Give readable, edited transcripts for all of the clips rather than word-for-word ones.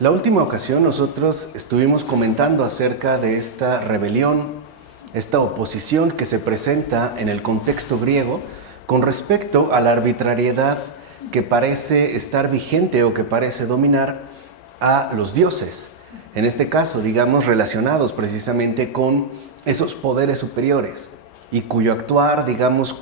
La última ocasión nosotros estuvimos comentando acerca de esta rebelión, esta oposición que se presenta en el contexto griego con respecto a la arbitrariedad que parece estar vigente o que parece dominar a los dioses. En este caso, digamos, relacionados precisamente con esos poderes superiores y cuyo actuar, digamos,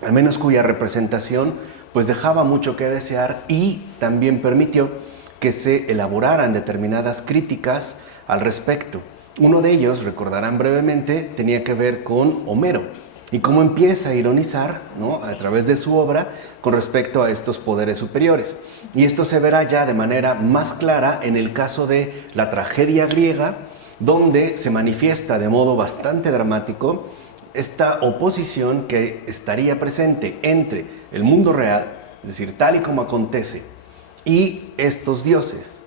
al menos cuya representación, pues dejaba mucho que desear y también permitió que se elaboraran determinadas críticas al respecto. Uno de ellos, recordarán brevemente, tenía que ver con Homero y cómo empieza a ironizar, ¿no?, a través de su obra con respecto a estos poderes superiores. Y esto se verá ya de manera más clara en el caso de la tragedia griega, donde se manifiesta de modo bastante dramático esta oposición que estaría presente entre el mundo real, es decir, tal y como acontece, y estos dioses,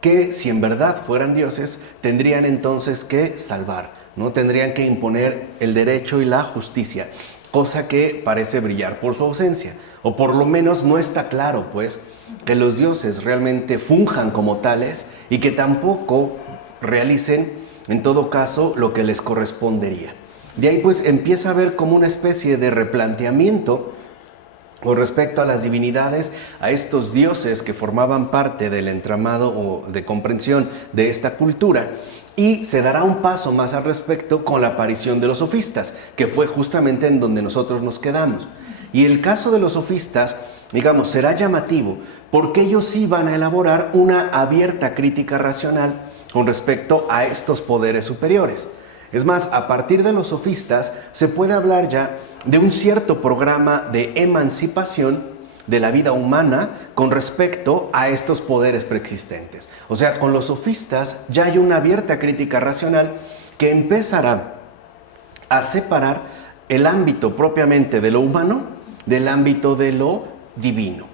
que si en verdad fueran dioses, tendrían entonces que salvar, ¿no? Tendrían que imponer el derecho y la justicia, cosa que parece brillar por su ausencia, o por lo menos no está claro, pues, que los dioses realmente funjan como tales y que tampoco realicen, en todo caso, lo que les correspondería. De ahí, pues, empieza a haber como una especie de replanteamiento con respecto a las divinidades, a estos dioses que formaban parte del entramado o de comprensión de esta cultura, y se dará un paso más al respecto con la aparición de los sofistas, que fue justamente en donde nosotros nos quedamos. Y el caso de los sofistas, digamos, será llamativo, porque ellos iban a elaborar una abierta crítica racional con respecto a estos poderes superiores. Es más, a partir de los sofistas se puede hablar ya de un cierto programa de emancipación de la vida humana con respecto a estos poderes preexistentes. O sea, con los sofistas ya hay una abierta crítica racional que empezará a separar el ámbito propiamente de lo humano del ámbito de lo divino.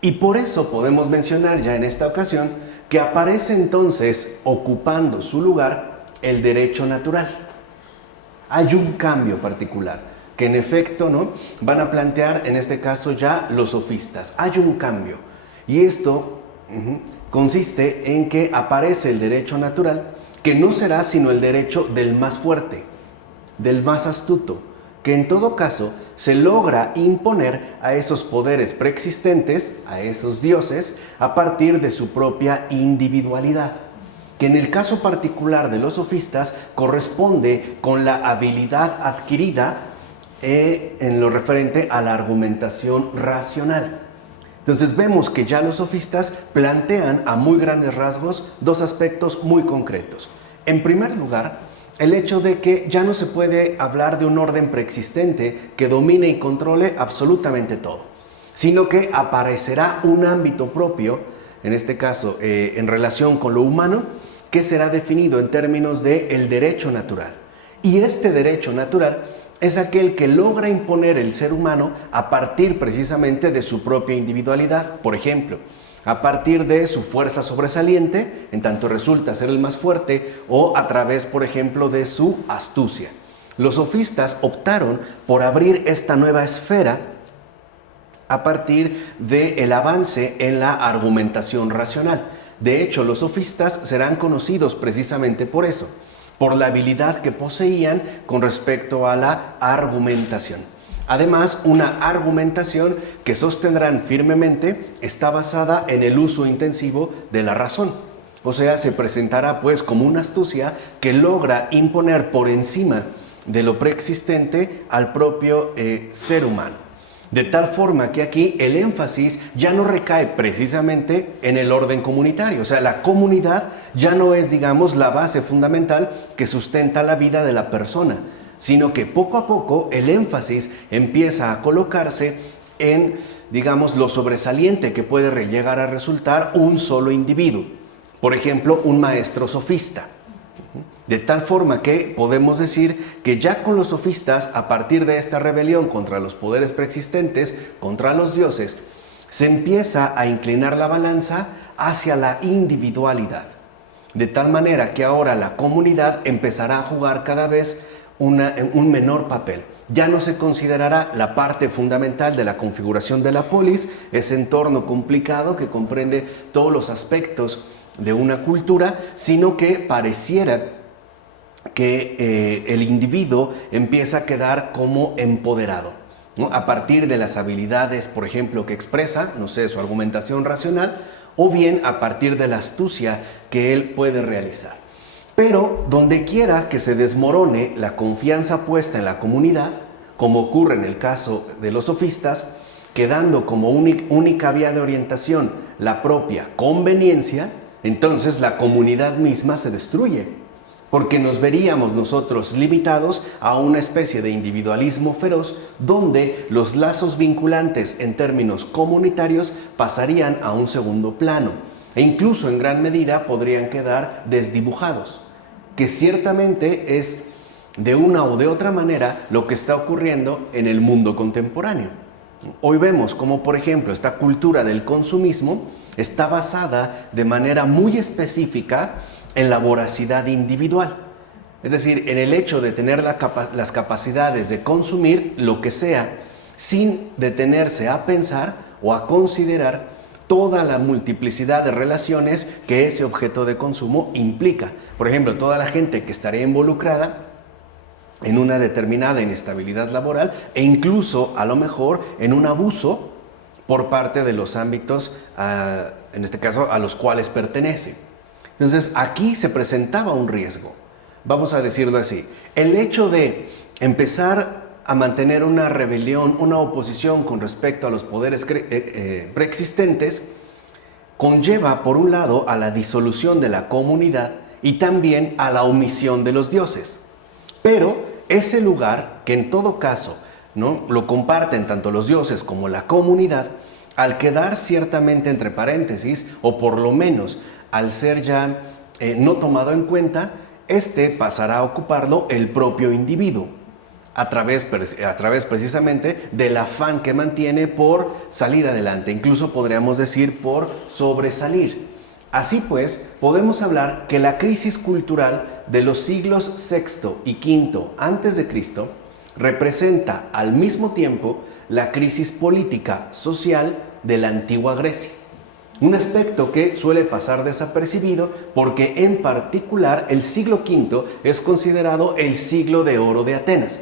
Y por eso podemos mencionar ya en esta ocasión que aparece entonces ocupando su lugar el derecho natural. Hay un cambio particular que en efecto, ¿no?, van a plantear en este caso ya los sofistas. Hay un cambio y esto consiste en que aparece el derecho natural, que no será sino el derecho del más fuerte, del más astuto, que en todo caso se logra imponer a esos poderes preexistentes, a esos dioses, a partir de su propia individualidad, que en el caso particular de los sofistas corresponde con la habilidad adquirida en lo referente a la argumentación racional. Entonces vemos que ya los sofistas plantean a muy grandes rasgos dos aspectos muy concretos. En primer lugar, el hecho de que ya no se puede hablar de un orden preexistente que domine y controle absolutamente todo, sino que aparecerá un ámbito propio, en este caso en relación con lo humano, que será definido en términos de el derecho natural. Y este derecho natural es aquel que logra imponer el ser humano a partir precisamente de su propia individualidad. Por ejemplo, a partir de su fuerza sobresaliente, en tanto resulta ser el más fuerte, o a través, por ejemplo, de su astucia. Los sofistas optaron por abrir esta nueva esfera a partir del avance en la argumentación racional. De hecho, los sofistas serán conocidos precisamente por eso, por la habilidad que poseían con respecto a la argumentación. Además, una argumentación que sostendrán firmemente está basada en el uso intensivo de la razón. O sea, se presentará pues como una astucia que logra imponer por encima de lo preexistente al propio ser humano. De tal forma que aquí el énfasis ya no recae precisamente en el orden comunitario. O sea, la comunidad ya no es, digamos, la base fundamental que sustenta la vida de la persona, sino que poco a poco el énfasis empieza a colocarse en, digamos, lo sobresaliente que puede llegar a resultar un solo individuo. Por ejemplo, un maestro sofista. De tal forma que podemos decir que ya con los sofistas, a partir de esta rebelión contra los poderes preexistentes, contra los dioses, se empieza a inclinar la balanza hacia la individualidad. De tal manera que ahora la comunidad empezará a jugar cada vez un menor papel. ya no se considerará la parte fundamental de la configuración de la polis, ese entorno complicado que comprende todos los aspectos de una cultura, sino que pareciera que el individuo empieza a quedar como empoderado, ¿no? A partir de las habilidades, por ejemplo, que expresa, no sé, su argumentación racional, o bien a partir de la astucia que él puede realizar. Pero donde quiera que se desmorone la confianza puesta en la comunidad, como ocurre en el caso de los sofistas, quedando como única vía de orientación la propia conveniencia, entonces la comunidad misma se destruye, porque nos veríamos nosotros limitados a una especie de individualismo feroz donde los lazos vinculantes en términos comunitarios pasarían a un segundo plano e incluso en gran medida podrían quedar desdibujados, que ciertamente es de una o de otra manera lo que está ocurriendo en el mundo contemporáneo. Hoy vemos como, por ejemplo, esta cultura del consumismo está basada de manera muy específica en la voracidad individual, es decir, en el hecho de tener las capacidades de consumir lo que sea sin detenerse a pensar o a considerar toda la multiplicidad de relaciones que ese objeto de consumo implica. Por ejemplo, toda la gente que estaría involucrada en una determinada inestabilidad laboral e incluso a lo mejor en un abuso por parte de los ámbitos, en este caso, a los cuales pertenece. Entonces, aquí se presentaba un riesgo, vamos a decirlo así. El hecho de empezar a mantener una rebelión, una oposición con respecto a los poderes preexistentes, conlleva, por un lado, a la disolución de la comunidad y también a la omisión de los dioses. Pero ese lugar, que en todo caso, ¿no?, lo comparten tanto los dioses como la comunidad, al quedar ciertamente entre paréntesis, o por lo menos al ser ya no tomado en cuenta, este pasará a ocuparlo el propio individuo, a través precisamente del afán que mantiene por salir adelante, incluso podríamos decir por sobresalir. Así pues, podemos hablar que la crisis cultural de los siglos VI y V a.C. representa al mismo tiempo la crisis política social de la antigua Grecia. Un aspecto que suele pasar desapercibido porque en particular el siglo V es considerado el siglo de oro de Atenas,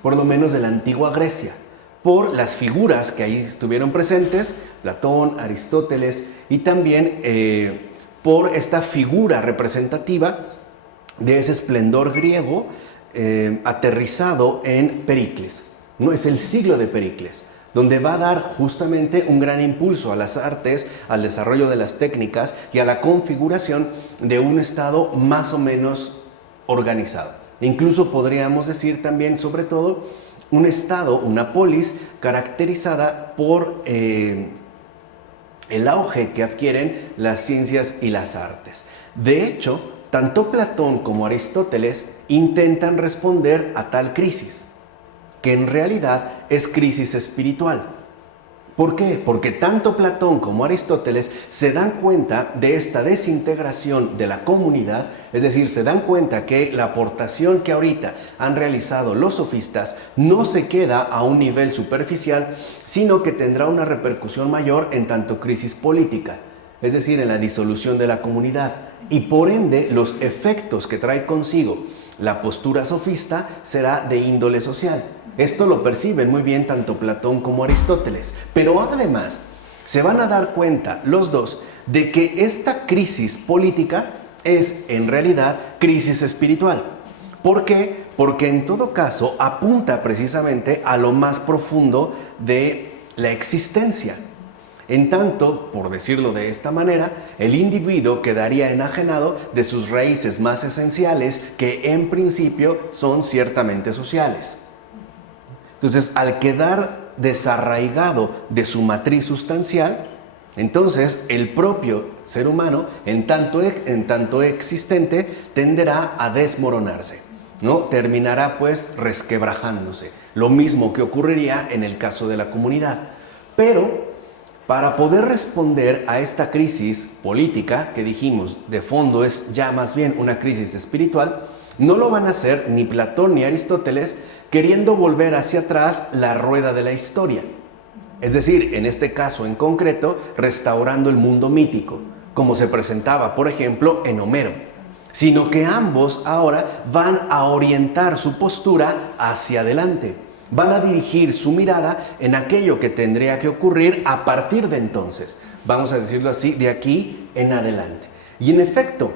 por lo menos de la antigua Grecia, por las figuras que ahí estuvieron presentes, Platón, Aristóteles, y también por esta figura representativa de ese esplendor griego aterrizado en Pericles. No es el siglo de Pericles, donde va a dar justamente un gran impulso a las artes, al desarrollo de las técnicas y a la configuración de un Estado más o menos organizado. Incluso podríamos decir también, sobre todo, un Estado, una polis, caracterizada por el auge que adquieren las ciencias y las artes. De hecho, tanto Platón como Aristóteles intentan responder a tal crisis, que en realidad es crisis espiritual. ¿Por qué? Porque tanto Platón como Aristóteles se dan cuenta de esta desintegración de la comunidad, es decir, se dan cuenta que la aportación que ahorita han realizado los sofistas no se queda a un nivel superficial, sino que tendrá una repercusión mayor en tanto crisis política, es decir, en la disolución de la comunidad, y por ende los efectos que trae consigo la postura sofista será de índole social. Esto lo perciben muy bien tanto Platón como Aristóteles, pero además se van a dar cuenta los dos de que esta crisis política es en realidad crisis espiritual. ¿Por qué? Porque en todo caso apunta precisamente a lo más profundo de la existencia. En tanto, por decirlo de esta manera, el individuo quedaría enajenado de sus raíces más esenciales, que en principio son ciertamente sociales. Entonces, al quedar desarraigado de su matriz sustancial, entonces el propio ser humano, en tanto existente, tenderá a desmoronarse, ¿no? Terminará pues resquebrajándose. Lo mismo que ocurriría en el caso de la comunidad. Pero para poder responder a esta crisis política, que dijimos de fondo es ya más bien una crisis espiritual, no lo van a hacer ni Platón ni Aristóteles queriendo volver hacia atrás la rueda de la historia. Es decir, en este caso en concreto, restaurando el mundo mítico, como se presentaba, por ejemplo, en Homero, sino que ambos ahora van a orientar su postura hacia adelante, van a dirigir su mirada en aquello que tendría que ocurrir a partir de entonces, vamos a decirlo así, de aquí en adelante. Y en efecto,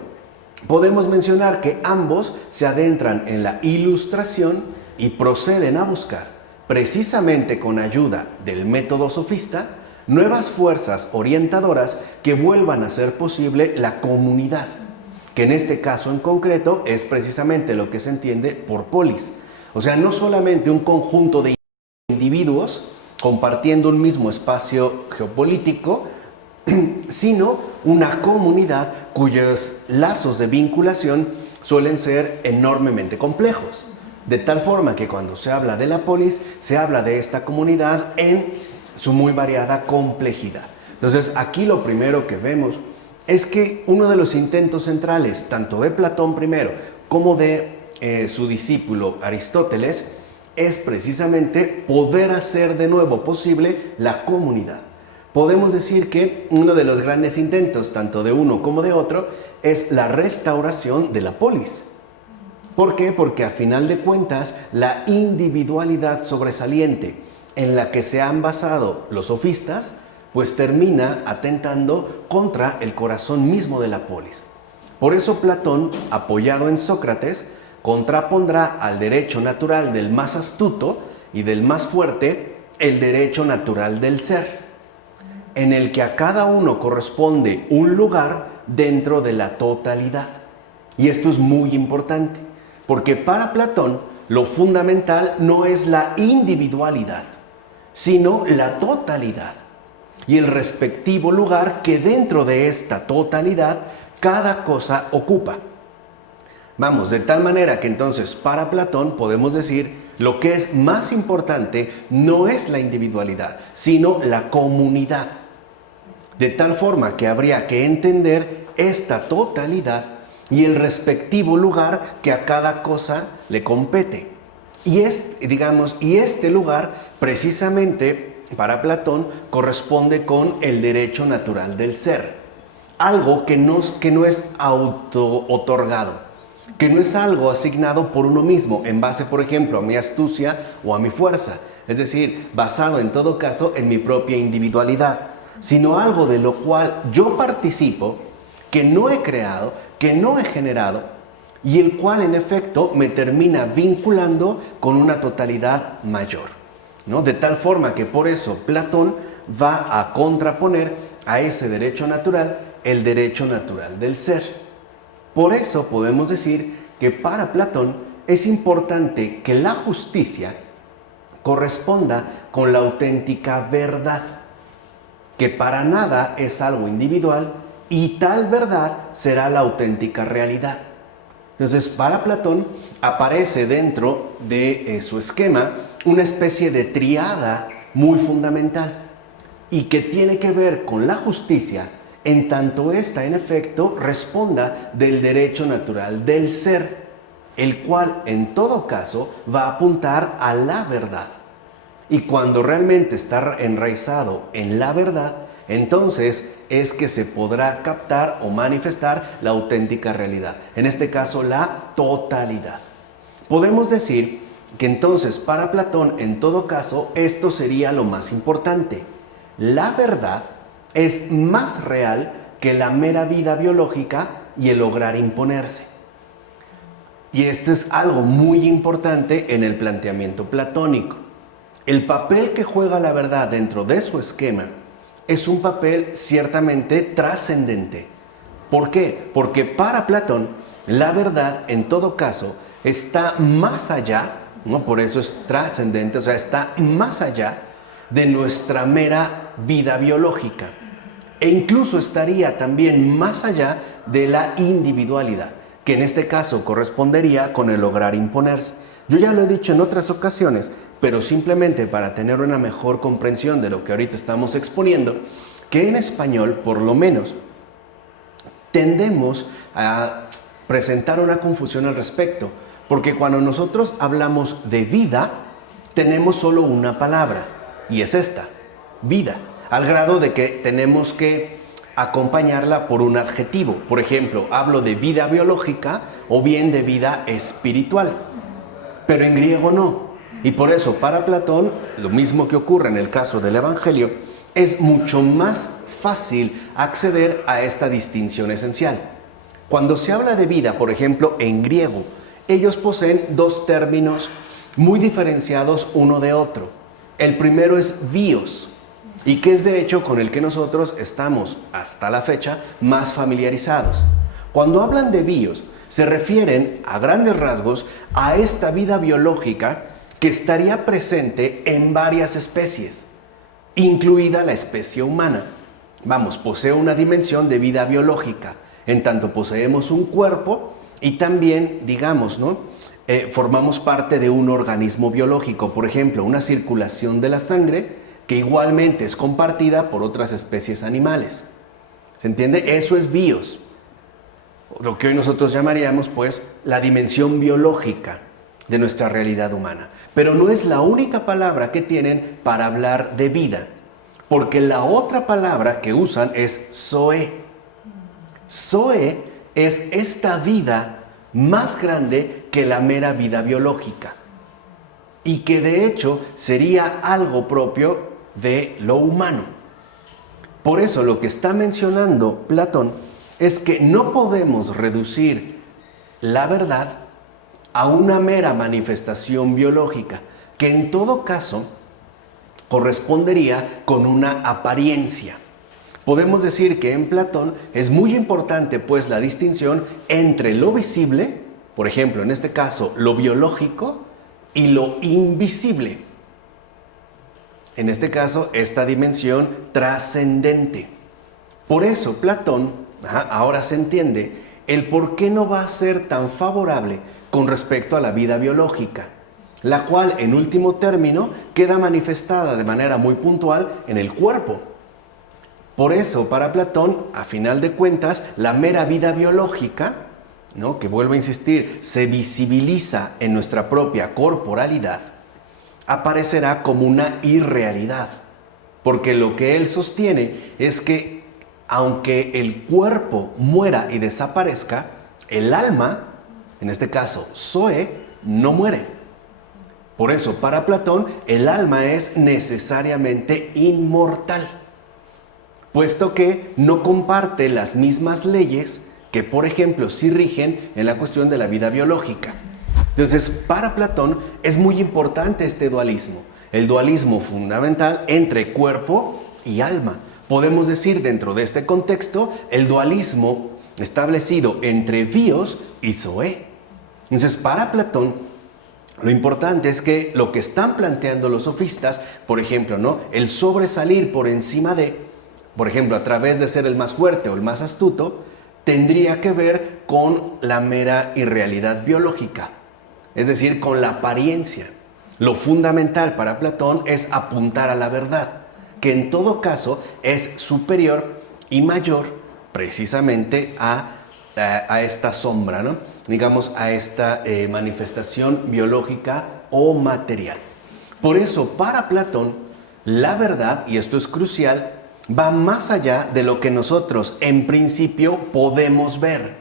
podemos mencionar que ambos se adentran en la ilustración y proceden a buscar, precisamente con ayuda del método sofista, nuevas fuerzas orientadoras que vuelvan a hacer posible la comunidad, que en este caso en concreto es precisamente lo que se entiende por polis. O sea, no solamente un conjunto de individuos compartiendo un mismo espacio geopolítico, sino una comunidad cuyos lazos de vinculación suelen ser enormemente complejos. De tal forma que cuando se habla de la polis, se habla de esta comunidad en su muy variada complejidad. Entonces, aquí lo primero que vemos es que uno de los intentos centrales, tanto de Platón primero, como de su discípulo Aristóteles, es precisamente poder hacer de nuevo posible la comunidad. Podemos decir que uno de los grandes intentos, tanto de uno como de otro, es la restauración de la polis. ¿Por qué? Porque a final de cuentas, la individualidad sobresaliente en la que se han basado los sofistas, pues termina atentando contra el corazón mismo de la polis. Por eso Platón, apoyado en Sócrates, contrapondrá al derecho natural del más astuto y del más fuerte el derecho natural del ser, en el que a cada uno corresponde un lugar dentro de la totalidad. Y esto es muy importante, porque para Platón lo fundamental no es la individualidad, sino la totalidad y el respectivo lugar que dentro de esta totalidad cada cosa ocupa. Vamos, de tal manera que entonces para Platón podemos decir lo que es más importante no es la individualidad, sino la comunidad. De tal forma que habría que entender esta totalidad y el respectivo lugar que a cada cosa le compete. Y este lugar precisamente para Platón corresponde con el derecho natural del ser. Algo que no es auto-otorgado, que no es algo asignado por uno mismo en base, por ejemplo, a mi astucia o a mi fuerza. Es decir, basado en todo caso en mi propia individualidad, sino algo de lo cual yo participo, que no he creado, que no he generado, y el cual en efecto me termina vinculando con una totalidad mayor, ¿no? De tal forma que por eso Platón va a contraponer a ese derecho natural el derecho natural del ser. Por eso podemos decir que para Platón es importante que la justicia corresponda con la auténtica verdad, que para nada es algo individual y tal verdad será la auténtica realidad. Entonces, para Platón aparece dentro de su esquema una especie de triada muy fundamental y que tiene que ver con la justicia, en tanto ésta en efecto responda del derecho natural del ser, el cual en todo caso va a apuntar a la verdad. Y cuando realmente está enraizado en la verdad, entonces es que se podrá captar o manifestar la auténtica realidad, en este caso la totalidad. Podemos decir que entonces para Platón, en todo caso, esto sería lo más importante. La verdad es más real que la mera vida biológica y el lograr imponerse. Y esto es algo muy importante en el planteamiento platónico. El papel que juega la verdad dentro de su esquema es un papel ciertamente trascendente. ¿Por qué? Porque para Platón la verdad en todo caso está más allá, ¿no? Por eso es trascendente, o sea, está más allá de nuestra mera vida biológica e incluso estaría también más allá de la individualidad, que en este caso correspondería con el lograr imponerse. Yo ya lo he dicho en otras ocasiones, pero simplemente para tener una mejor comprensión de lo que ahorita estamos exponiendo, que en español, por lo menos, tendemos a presentar una confusión al respecto, Porque cuando nosotros hablamos de vida, tenemos solo una palabra, y es esta, vida, al grado de que tenemos que acompañarla por un adjetivo. Por ejemplo, hablo de vida biológica o bien de vida espiritual, pero en griego no. Y por eso, para Platón, lo mismo que ocurre en el caso del Evangelio, es mucho más fácil acceder a esta distinción esencial. Cuando se habla de vida, por ejemplo, en griego, ellos poseen dos términos muy diferenciados uno de otro. El primero es bios, y que es de hecho con el que nosotros estamos hasta la fecha más familiarizados. Cuando hablan de bios, se refieren a grandes rasgos a esta vida biológica que estaría presente en varias especies, incluida la especie humana. Vamos, posee una dimensión de vida biológica, en tanto poseemos un cuerpo y también, digamos, formamos parte de un organismo biológico, por ejemplo, una circulación de la sangre que igualmente es compartida por otras especies animales. ¿Se entiende? Eso es bios, lo que hoy nosotros llamaríamos, pues, la dimensión biológica de nuestra realidad humana. Pero no es la única palabra que tienen para hablar de vida, porque la otra palabra que usan es zoe. Zoe es esta vida más grande que la mera vida biológica y que de hecho sería algo propio de lo humano. Por eso lo que está mencionando Platón es que no podemos reducir la verdad a una mera manifestación biológica, que en todo caso correspondería con una apariencia. Podemos decir que en Platón es muy importante pues la distinción entre lo visible, por ejemplo en este caso lo biológico, y lo invisible. En este caso esta dimensión trascendente. Por eso Platón, ahora se entiende el por qué no va a ser tan favorable con respecto a la vida biológica, la cual en último término queda manifestada de manera muy puntual en el cuerpo. Por eso, para Platón, a final de cuentas, la mera vida biológica, que vuelvo a insistir, se visibiliza en nuestra propia corporalidad, aparecerá como una irrealidad. Porque lo que él sostiene es que, aunque el cuerpo muera y desaparezca, el alma, en este caso Zoe, no muere. Por eso, para Platón, el alma es necesariamente inmortal, puesto que no comparte las mismas leyes que, por ejemplo, sí rigen en la cuestión de la vida biológica. Entonces, para Platón es muy importante este dualismo, el dualismo fundamental entre cuerpo y alma. Podemos decir dentro de este contexto el dualismo establecido entre bios y zoe. Entonces, para Platón, lo importante es que lo que están planteando los sofistas, por ejemplo, el sobresalir por encima de, por ejemplo, a través de ser el más fuerte o el más astuto, tendría que ver con la mera irrealidad biológica, es decir, con la apariencia. Lo fundamental para Platón es apuntar a la verdad, que en todo caso es superior y mayor precisamente a esta sombra, digamos, a esta manifestación biológica o material. Por eso, para Platón, la verdad, y esto es crucial, va más allá de lo que nosotros en principio podemos ver.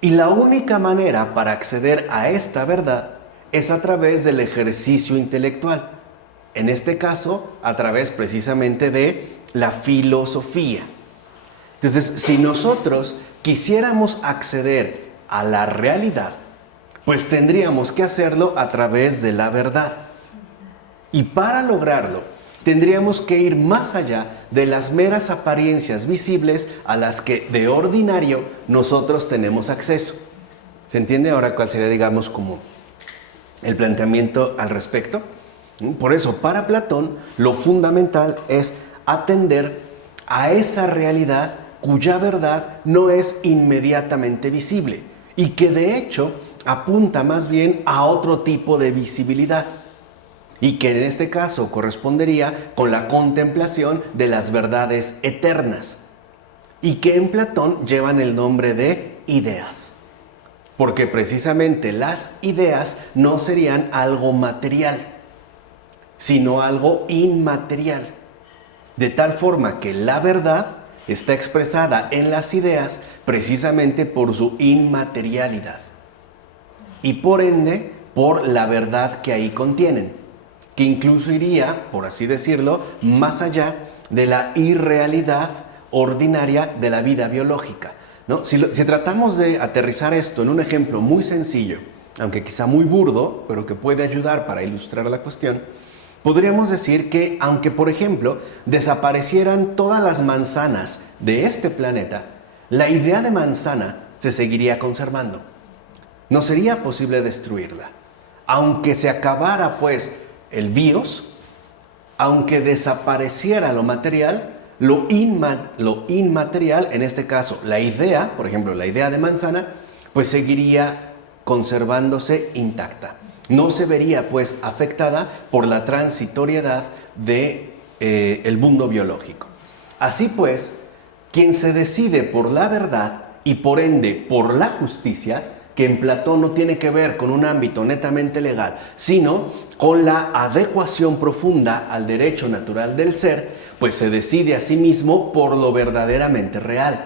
Y la única manera para acceder a esta verdad es a través del ejercicio intelectual. En este caso, a través precisamente de la filosofía. Entonces, si nosotros quisiéramos acceder a la realidad, pues tendríamos que hacerlo a través de la verdad. Y para lograrlo, tendríamos que ir más allá de las meras apariencias visibles a las que de ordinario nosotros tenemos acceso. ¿Se entiende ahora cuál sería, digamos, como el planteamiento al respecto? Por eso, para Platón, lo fundamental es atender a esa realidad cuya verdad no es inmediatamente visible y que de hecho apunta más bien a otro tipo de visibilidad, y que en este caso correspondería con la contemplación de las verdades eternas, y que en Platón llevan el nombre de ideas. porque precisamente las ideas no serían algo material, sino algo inmaterial. De tal forma que la verdad está expresada en las ideas precisamente por su inmaterialidad y por ende por la verdad que ahí contienen, que incluso iría, por así decirlo, más allá de la irrealidad ordinaria de la vida biológica, ¿no? Si tratamos de aterrizar esto en un ejemplo muy sencillo, aunque quizá muy burdo, pero que puede ayudar para ilustrar la cuestión, podríamos decir que aunque, por ejemplo, desaparecieran todas las manzanas de este planeta, la idea de manzana se seguiría conservando. No sería posible destruirla. Aunque se acabara, pues, el bios, aunque desapareciera lo material, lo inmaterial, en este caso la idea, por ejemplo, la idea de manzana, pues seguiría conservándose intacta. No se vería pues afectada por la transitoriedad del mundo biológico. Así pues, quien se decide por la verdad y por ende por la justicia, que en Platón no tiene que ver con un ámbito netamente legal, sino con la adecuación profunda al derecho natural del ser, pues se decide a sí mismo por lo verdaderamente real,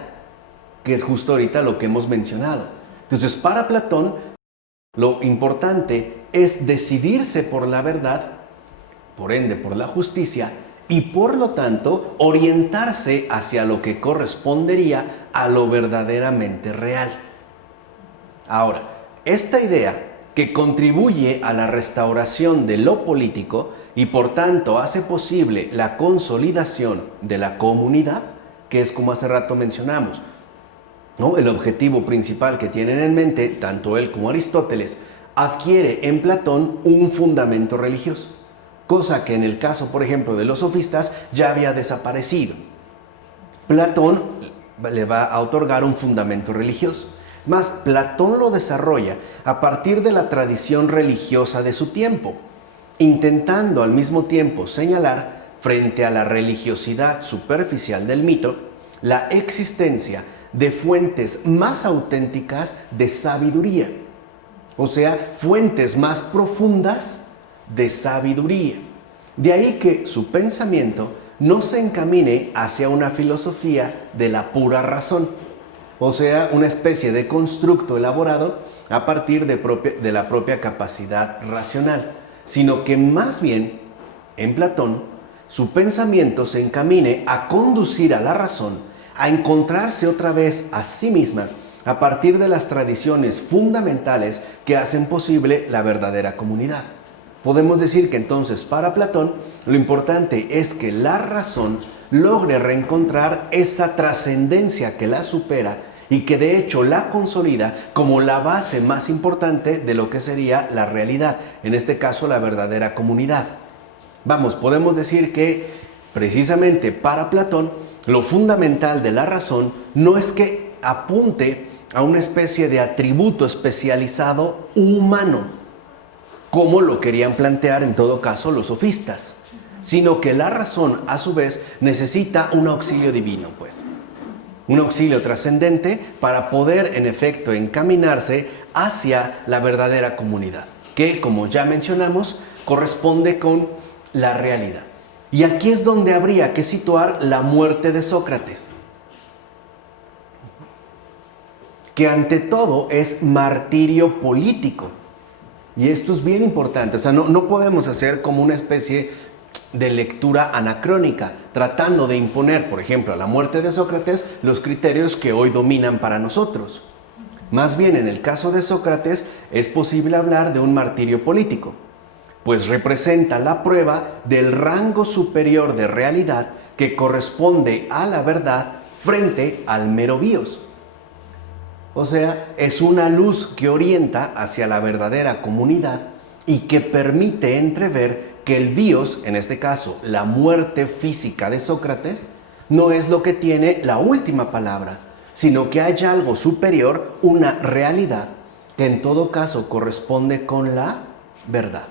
que es justo ahorita lo que hemos mencionado. Entonces, para Platón, lo importante es decidirse por la verdad, por ende por la justicia, y por lo tanto orientarse hacia lo que correspondería a lo verdaderamente real. Ahora, esta idea que contribuye a la restauración de lo político y por tanto hace posible la consolidación de la comunidad, que es como hace rato mencionamos, ¿no? El objetivo principal que tienen en mente, tanto él como Aristóteles, adquiere en Platón un fundamento religioso, cosa que en el caso, por ejemplo, de los sofistas ya había desaparecido. Platón le va a otorgar un fundamento religioso. Más, Platón lo desarrolla a partir de la tradición religiosa de su tiempo, intentando al mismo tiempo señalar, frente a la religiosidad superficial del mito, la existencia de fuentes más auténticas de sabiduría, o sea, fuentes más profundas de sabiduría. De ahí que su pensamiento no se encamine hacia una filosofía de la pura razón, o sea, una especie de constructo elaborado a partir de la propia capacidad racional, sino que más bien, en Platón, su pensamiento se encamine a conducir a la razón, a encontrarse otra vez a sí misma a partir de las tradiciones fundamentales que hacen posible la verdadera comunidad. Podemos decir que entonces para Platón lo importante es que la razón logre reencontrar esa trascendencia que la supera y que de hecho la consolida como la base más importante de lo que sería la realidad, en este caso la verdadera comunidad. Vamos, podemos decir que precisamente para Platón lo fundamental de la razón no es que apunte a una especie de atributo especializado humano, como lo querían plantear en todo caso los sofistas, sino que la razón a su vez necesita un auxilio divino, pues. Un auxilio trascendente para poder en efecto encaminarse hacia la verdadera comunidad, que como ya mencionamos corresponde con la realidad. Y aquí es donde habría que situar la muerte de Sócrates, que ante todo es martirio político. Y esto es bien importante, o sea, no podemos hacer como una especie de lectura anacrónica, tratando de imponer, por ejemplo, a la muerte de Sócrates, los criterios que hoy dominan para nosotros. Más bien, en el caso de Sócrates, es posible hablar de un martirio político, pues representa la prueba del rango superior de realidad que corresponde a la verdad frente al mero bios. O sea, es una luz que orienta hacia la verdadera comunidad y que permite entrever que el bios, en este caso la muerte física de Sócrates, no es lo que tiene la última palabra, sino que hay algo superior, una realidad, que en todo caso corresponde con la verdad.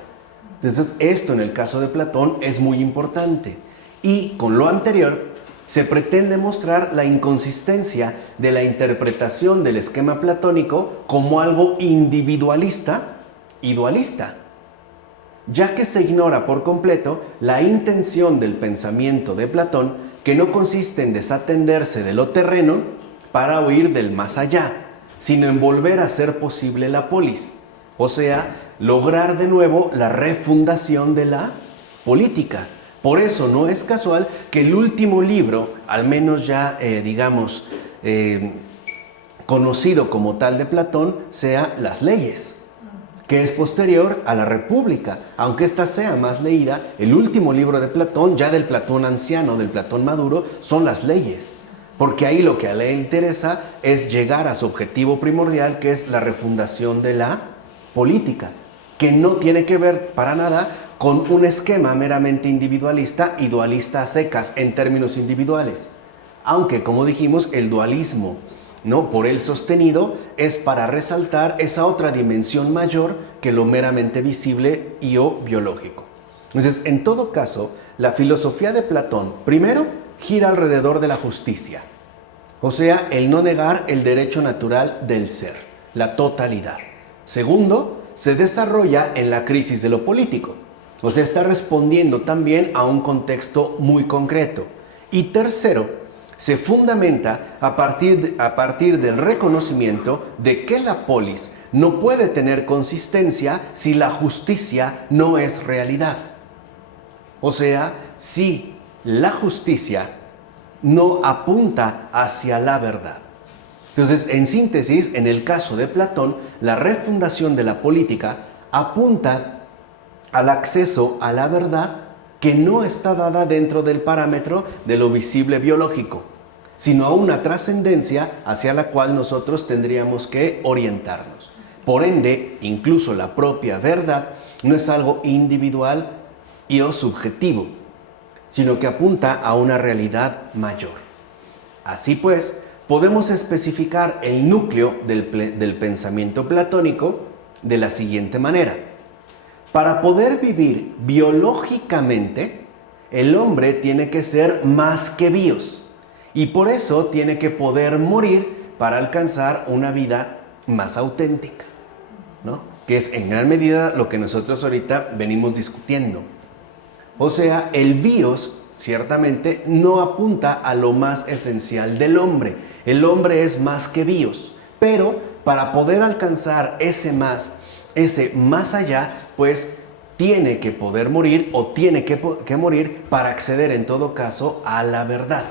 Entonces, esto en el caso de Platón es muy importante. Y con lo anterior, se pretende mostrar la inconsistencia de la interpretación del esquema platónico como algo individualista y dualista, ya que se ignora por completo la intención del pensamiento de Platón, que no consiste en desatenderse de lo terreno para huir del más allá, sino en volver a hacer posible la polis, o sea, lograr de nuevo la refundación de la política. Por eso no es casual que el último libro, al menos ya conocido como tal de Platón, sea Las Leyes, que es posterior a la República. Aunque esta sea más leída, el último libro de Platón, ya del Platón anciano, del Platón maduro, son Las Leyes. Porque ahí lo que a él le interesa es llegar a su objetivo primordial, que es la refundación de la política, que no tiene que ver para nada con un esquema meramente individualista y dualista a secas en términos individuales. Aunque, como dijimos, el dualismo, ¿no?, por él sostenido, es para resaltar esa otra dimensión mayor que lo meramente visible y o biológico. Entonces, en todo caso, la filosofía de Platón, primero, gira alrededor de la justicia, o sea, el no negar el derecho natural del ser, la totalidad. Segundo, se desarrolla en la crisis de lo político, o sea, está respondiendo también a un contexto muy concreto. Y tercero, se fundamenta a partir del reconocimiento de que la polis no puede tener consistencia si la justicia no es realidad. O sea, si la justicia no apunta hacia la verdad. Entonces, en síntesis, en el caso de Platón, la refundación de la política apunta al acceso a la verdad que no está dada dentro del parámetro de lo visible biológico, sino a una trascendencia hacia la cual nosotros tendríamos que orientarnos. Por ende, incluso la propia verdad no es algo individual y o subjetivo, sino que apunta a una realidad mayor. Así pues, podemos especificar el núcleo del pensamiento platónico de la siguiente manera. Para poder vivir biológicamente, el hombre tiene que ser más que bios, y por eso tiene que poder morir para alcanzar una vida más auténtica, ¿no?, que es en gran medida lo que nosotros ahorita venimos discutiendo. O sea, el bios ciertamente no apunta a lo más esencial del hombre. El hombre es más que bios, pero para poder alcanzar ese más allá, pues tiene que poder morir o tiene que morir para acceder en todo caso a la verdad.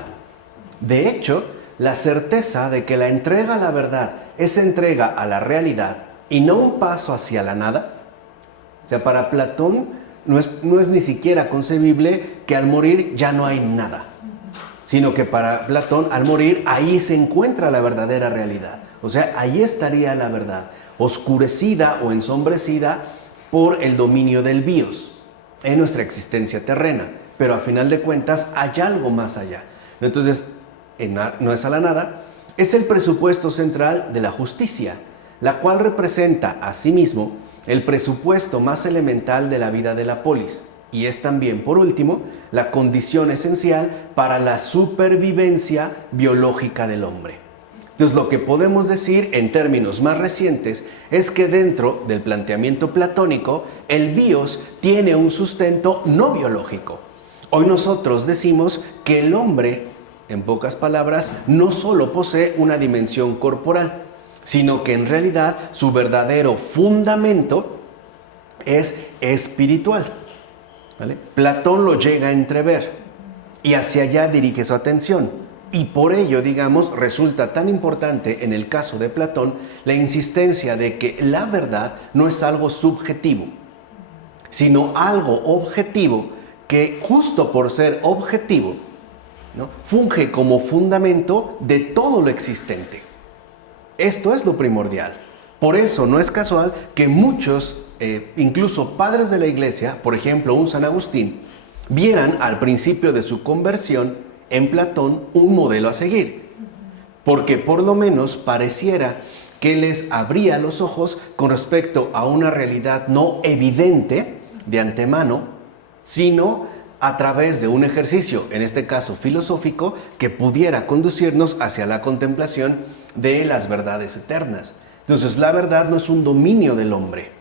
De hecho, la certeza de que la entrega a la verdad es entrega a la realidad y no un paso hacia la nada. O sea, para Platón no es ni siquiera concebible que al morir ya no hay nada, sino que para Platón al morir ahí se encuentra la verdadera realidad. O sea, ahí estaría la verdad, oscurecida o ensombrecida por el dominio del bios en nuestra existencia terrena, pero a final de cuentas hay algo más allá. Entonces, no es a la nada, es el presupuesto central de la justicia, la cual representa asimismo el presupuesto más elemental de la vida de la polis, y es también, por último, la condición esencial para la supervivencia biológica del hombre. Entonces, lo que podemos decir en términos más recientes es que dentro del planteamiento platónico, el bios tiene un sustento no biológico. Hoy nosotros decimos que el hombre, en pocas palabras, no solo posee una dimensión corporal, sino que en realidad su verdadero fundamento es espiritual, ¿vale? Platón lo llega a entrever y hacia allá dirige su atención. Y por ello, digamos, resulta tan importante en el caso de Platón la insistencia de que la verdad no es algo subjetivo, sino algo objetivo que, justo por ser objetivo, ¿no?, funge como fundamento de todo lo existente. Esto es lo primordial. Por eso no es casual que muchos, incluso padres de la iglesia, por ejemplo un San Agustín, vieran al principio de su conversión en Platón un modelo a seguir, porque por lo menos pareciera que les abría los ojos con respecto a una realidad no evidente de antemano, sino a través de un ejercicio, en este caso filosófico, que pudiera conducirnos hacia la contemplación de las verdades eternas. Entonces, la verdad no es un dominio del hombre,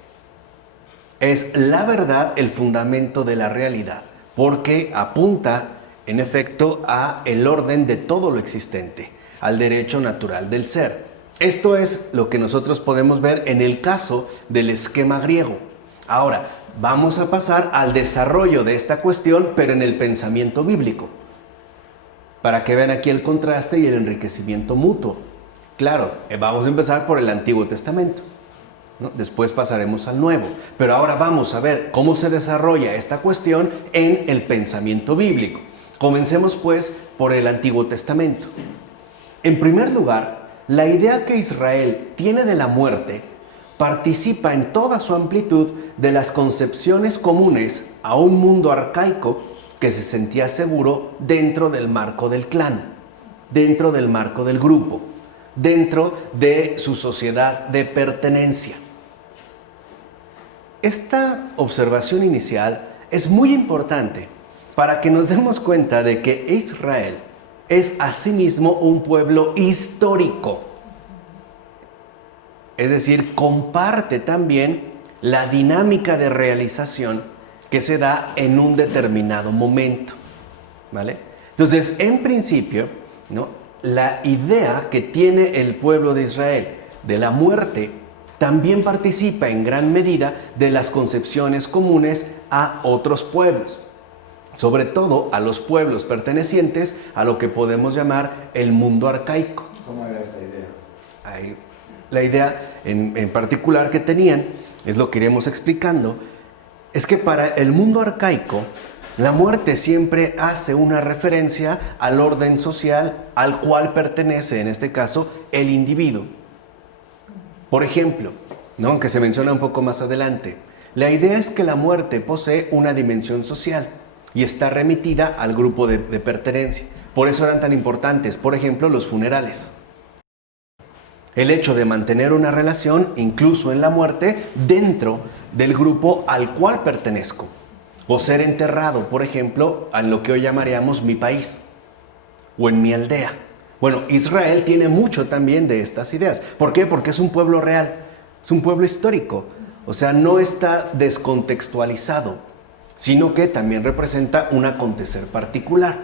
es la verdad el fundamento de la realidad, porque apunta, en efecto, a el orden de todo lo existente, al derecho natural del ser. Esto es lo que nosotros podemos ver en el caso del esquema griego. Ahora, vamos a pasar al desarrollo de esta cuestión, pero en el pensamiento bíblico, para que vean aquí el contraste y el enriquecimiento mutuo. Claro, vamos a empezar por el Antiguo Testamento, ¿no? Después pasaremos al Nuevo, pero ahora vamos a ver cómo se desarrolla esta cuestión en el pensamiento bíblico. Comencemos pues por el Antiguo Testamento. En primer lugar, la idea que Israel tiene de la muerte participa en toda su amplitud de las concepciones comunes a un mundo arcaico que se sentía seguro dentro del marco del clan, dentro del marco del grupo, dentro de su sociedad de pertenencia. Esta observación inicial es muy importante para que nos demos cuenta de que Israel es asimismo un pueblo histórico. Es decir, comparte también la dinámica de realización que se da en un determinado momento, ¿vale? Entonces, en principio, ¿no?, la idea que tiene el pueblo de Israel de la muerte también participa en gran medida de las concepciones comunes a otros pueblos, sobre todo a los pueblos pertenecientes a lo que podemos llamar el mundo arcaico. ¿Cómo era esta idea? La idea en particular que tenían, es lo que iremos explicando, es que para el mundo arcaico, la muerte siempre hace una referencia al orden social al cual pertenece, en este caso, el individuo. Por ejemplo, ¿no?, aunque se menciona un poco más adelante, la idea es que la muerte posee una dimensión social y está remitida al grupo de pertenencia. Por eso eran tan importantes, por ejemplo, los funerales. El hecho de mantener una relación, incluso en la muerte, dentro del grupo al cual pertenezco. O ser enterrado, por ejemplo, en lo que hoy llamaríamos mi país o en mi aldea. Bueno, Israel tiene mucho también de estas ideas. ¿Por qué? Porque es un pueblo real, es un pueblo histórico. O sea, no está descontextualizado, sino que también representa un acontecer particular.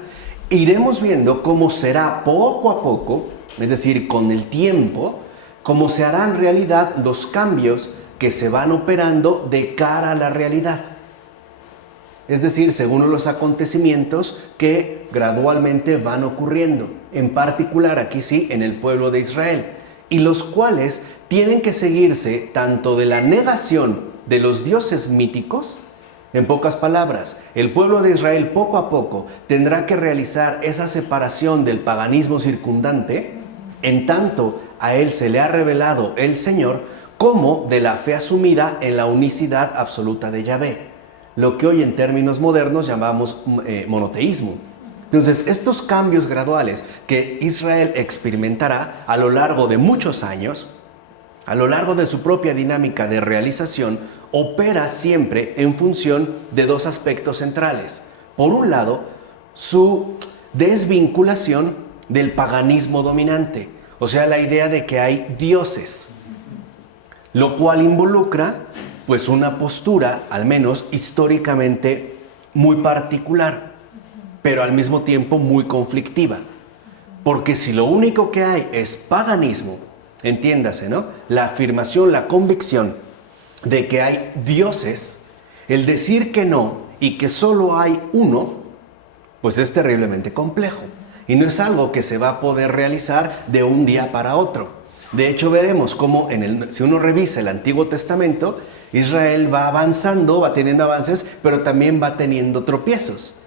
Iremos viendo cómo será poco a poco, es decir, con el tiempo, cómo se harán realidad los cambios que se van operando de cara a la realidad. Es decir, según los acontecimientos que gradualmente van ocurriendo, en particular aquí sí, en el pueblo de Israel, y los cuales tienen que seguirse tanto de la negación de los dioses míticos. En pocas palabras, el pueblo de Israel poco a poco tendrá que realizar esa separación del paganismo circundante, en tanto a él se le ha revelado el Señor, como de la fe asumida en la unicidad absoluta de Yahvé, lo que hoy en términos modernos llamamos monoteísmo. Entonces, estos cambios graduales que Israel experimentará a lo largo de muchos años, a lo largo de su propia dinámica de realización, opera siempre en función de dos aspectos centrales. Por un lado, su desvinculación del paganismo dominante, o sea, la idea de que hay dioses, lo cual involucra pues una postura, al menos históricamente, muy particular, pero al mismo tiempo muy conflictiva. Porque si lo único que hay es paganismo, entiéndase, ¿no?, la afirmación, la convicción de que hay dioses, el decir que no y que solo hay uno, pues es terriblemente complejo. Y no es algo que se va a poder realizar de un día para otro. De hecho, veremos cómo si uno revisa el Antiguo Testamento, Israel va avanzando, va teniendo avances, pero también va teniendo tropiezos.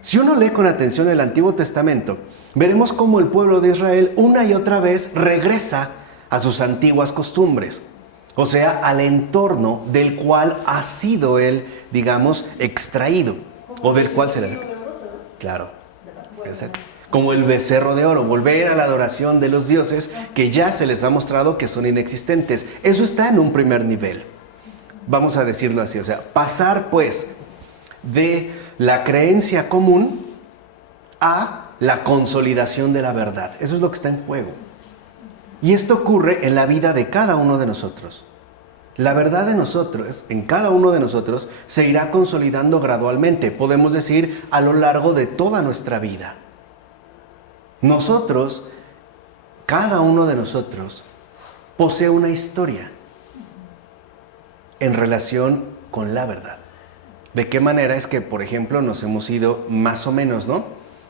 Si uno lee con atención el Antiguo Testamento, veremos cómo el pueblo de Israel una y otra vez regresa a sus antiguas costumbres, o sea, al entorno del cual ha sido él, digamos, extraído, o del cual se les... Claro, como el becerro de oro, volver a la adoración de los dioses que ya se les ha mostrado que son inexistentes. Eso está en un primer nivel, vamos a decirlo así, o sea, pasar pues de la creencia común a la consolidación de la verdad. Eso es lo que está en juego. Y esto ocurre en la vida de cada uno de nosotros. La verdad de nosotros, en cada uno de nosotros, se irá consolidando gradualmente, podemos decir, a lo largo de toda nuestra vida. Nosotros, cada uno de nosotros, posee una historia en relación con la verdad. ¿De qué manera es que, por ejemplo, nos hemos ido más o menos,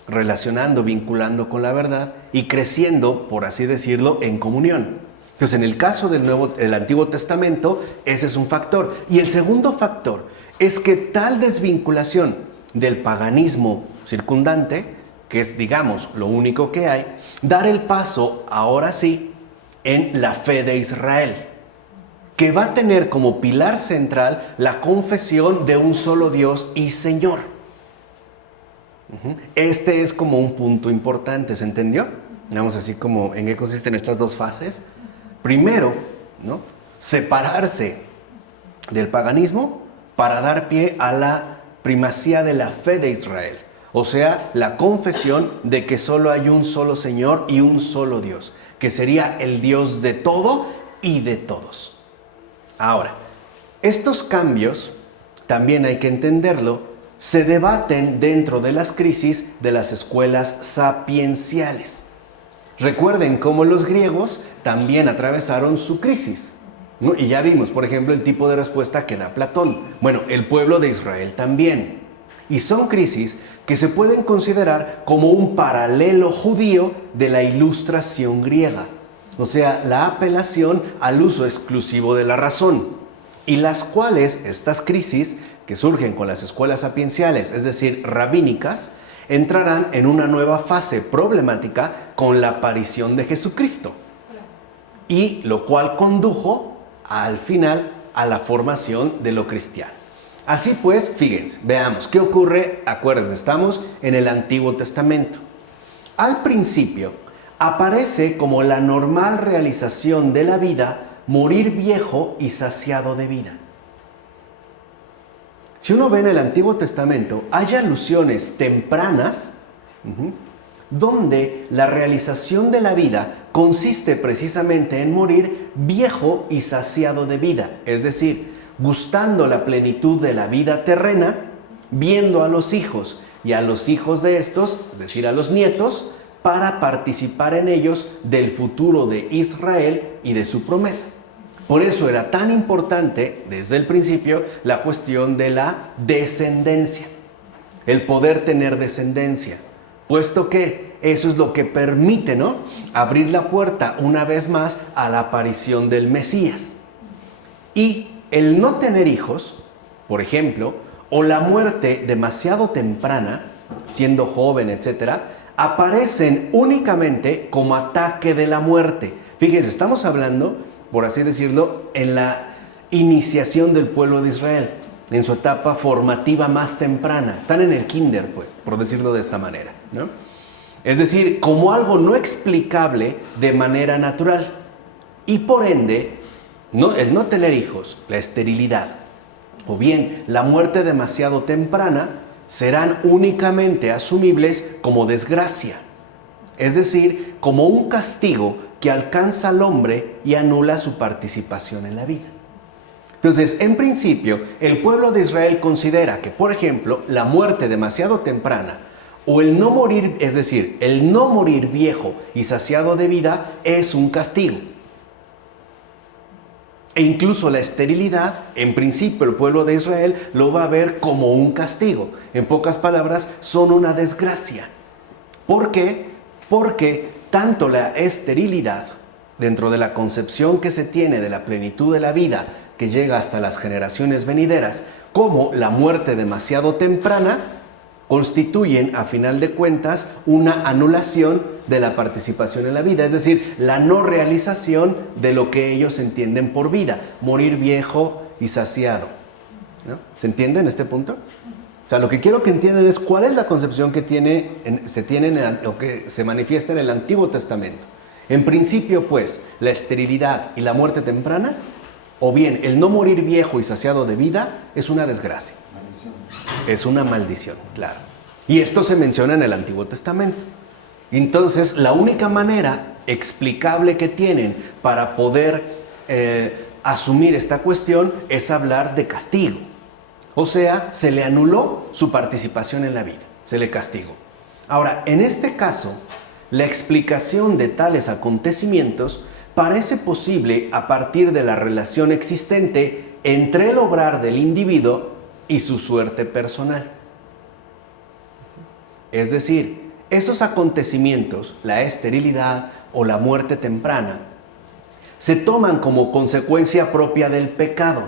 relacionando, vinculando con la verdad y creciendo, por así decirlo, en comunión? Entonces, en el caso del Antiguo Testamento, ese es un factor. Y el segundo factor es que tal desvinculación del paganismo circundante, que es, digamos, lo único que hay, dar el paso, ahora sí, en la fe de Israel, que va a tener como pilar central la confesión de un solo Dios y Señor. Este es como un punto importante, ¿se entendió? Vamos así como en qué consisten estas dos fases. Primero, separarse del paganismo para dar pie a la primacía de la fe de Israel. O sea, la confesión de que solo hay un solo Señor y un solo Dios, que sería el Dios de todo y de todos. Ahora, estos cambios, también hay que entenderlo, se debaten dentro de las crisis de las escuelas sapienciales. Recuerden cómo los griegos también atravesaron su crisis, ¿no? Y ya vimos, por ejemplo, el tipo de respuesta que da Platón. Bueno, el pueblo de Israel también. Y son crisis que se pueden considerar como un paralelo judío de la ilustración griega. O sea, la apelación al uso exclusivo de la razón. Y las cuales, estas crisis que surgen con las escuelas sapienciales, es decir, rabínicas, entrarán en una nueva fase problemática con la aparición de Jesucristo. Y lo cual condujo al final a la formación de lo cristiano. Así pues, fíjense, veamos, ¿qué ocurre? Acuérdense, estamos en el Antiguo Testamento. Al principio, aparece como la normal realización de la vida morir viejo y saciado de vida. Si uno ve en el Antiguo Testamento, hay alusiones tempranas donde la realización de la vida consiste precisamente en morir viejo y saciado de vida, es decir, gustando la plenitud de la vida terrena, viendo a los hijos y a los hijos de estos, es decir, a los nietos, para participar en ellos del futuro de Israel y de su promesa. Por eso era tan importante, desde el principio, la cuestión de la descendencia, el poder tener descendencia, puesto que eso es lo que permite, abrir la puerta una vez más a la aparición del Mesías. Y el no tener hijos, por ejemplo, o la muerte demasiado temprana, siendo joven, etc., aparecen únicamente como ataque de la muerte. Fíjense, estamos hablando, por así decirlo, en la iniciación del pueblo de Israel, en su etapa formativa más temprana. Están en el kinder, pues, por decirlo de esta manera, ¿no? Es decir, como algo no explicable de manera natural. Y por ende, el no tener hijos, la esterilidad, o bien la muerte demasiado temprana, serán únicamente asumibles como desgracia. Es decir, como un castigo que alcanza al hombre y anula su participación en la vida. Entonces, en principio, el pueblo de Israel considera que, por ejemplo, la muerte demasiado temprana o el no morir, es decir, el no morir viejo y saciado de vida es un castigo. E incluso la esterilidad, en principio el pueblo de Israel lo va a ver como un castigo. En pocas palabras, son una desgracia. ¿Por qué? Porque tanto la esterilidad, dentro de la concepción que se tiene de la plenitud de la vida, que llega hasta las generaciones venideras, como la muerte demasiado temprana, constituyen, a final de cuentas, una anulación de la participación en la vida, es decir, la no realización de lo que ellos entienden por vida, morir viejo y saciado, ¿no? ¿Se entiende en este punto? O sea, lo que quiero que entiendan es cuál es la concepción que se manifiesta en el Antiguo Testamento. En principio, pues, la esterilidad y la muerte temprana, o bien el no morir viejo y saciado de vida, es una desgracia. Es una maldición, claro. Y esto se menciona en el Antiguo Testamento. Entonces, la única manera explicable que tienen para poder asumir esta cuestión es hablar de castigo. O sea, se le anuló su participación en la vida, se le castigó. Ahora, en este caso, la explicación de tales acontecimientos parece posible a partir de la relación existente entre el obrar del individuo y su suerte personal. Es decir, esos acontecimientos, la esterilidad o la muerte temprana, se toman como consecuencia propia del pecado,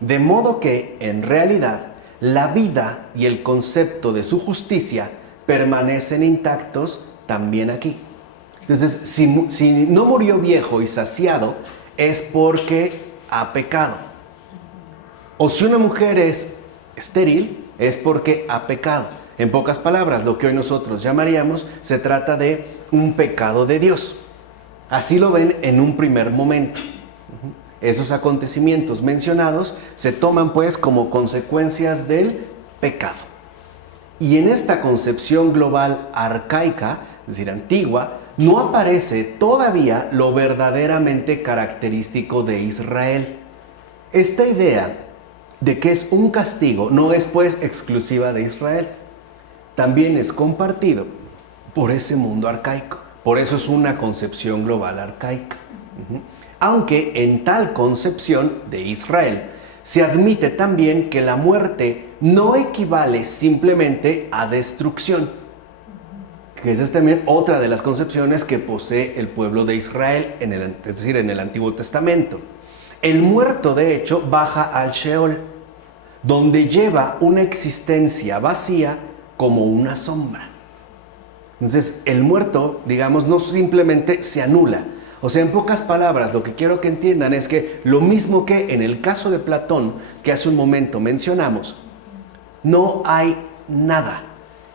de modo que, en realidad, la vida y el concepto de su justicia permanecen intactos también aquí. Entonces, si no murió viejo y saciado, es porque ha pecado. O si una mujer es estéril, es porque ha pecado. En pocas palabras, lo que hoy nosotros llamaríamos, se trata de un pecado de Dios. Así lo ven en un primer momento. Esos acontecimientos mencionados se toman pues como consecuencias del pecado. Y en esta concepción global arcaica, es decir, antigua, no aparece todavía lo verdaderamente característico de Israel. Esta idea de que es un castigo no es pues exclusiva de Israel. También es compartido por ese mundo arcaico. Por eso es una concepción global arcaica. Aunque en tal concepción de Israel se admite también que la muerte no equivale simplemente a destrucción, que esa es también otra de las concepciones que posee el pueblo de Israel, es decir, en el Antiguo Testamento. El muerto, de hecho, baja al Sheol, donde lleva una existencia vacía como una sombra. Entonces, el muerto, digamos, no simplemente se anula. O sea, en pocas palabras, lo que quiero que entiendan es que lo mismo que en el caso de Platón, que hace un momento mencionamos, no hay nada,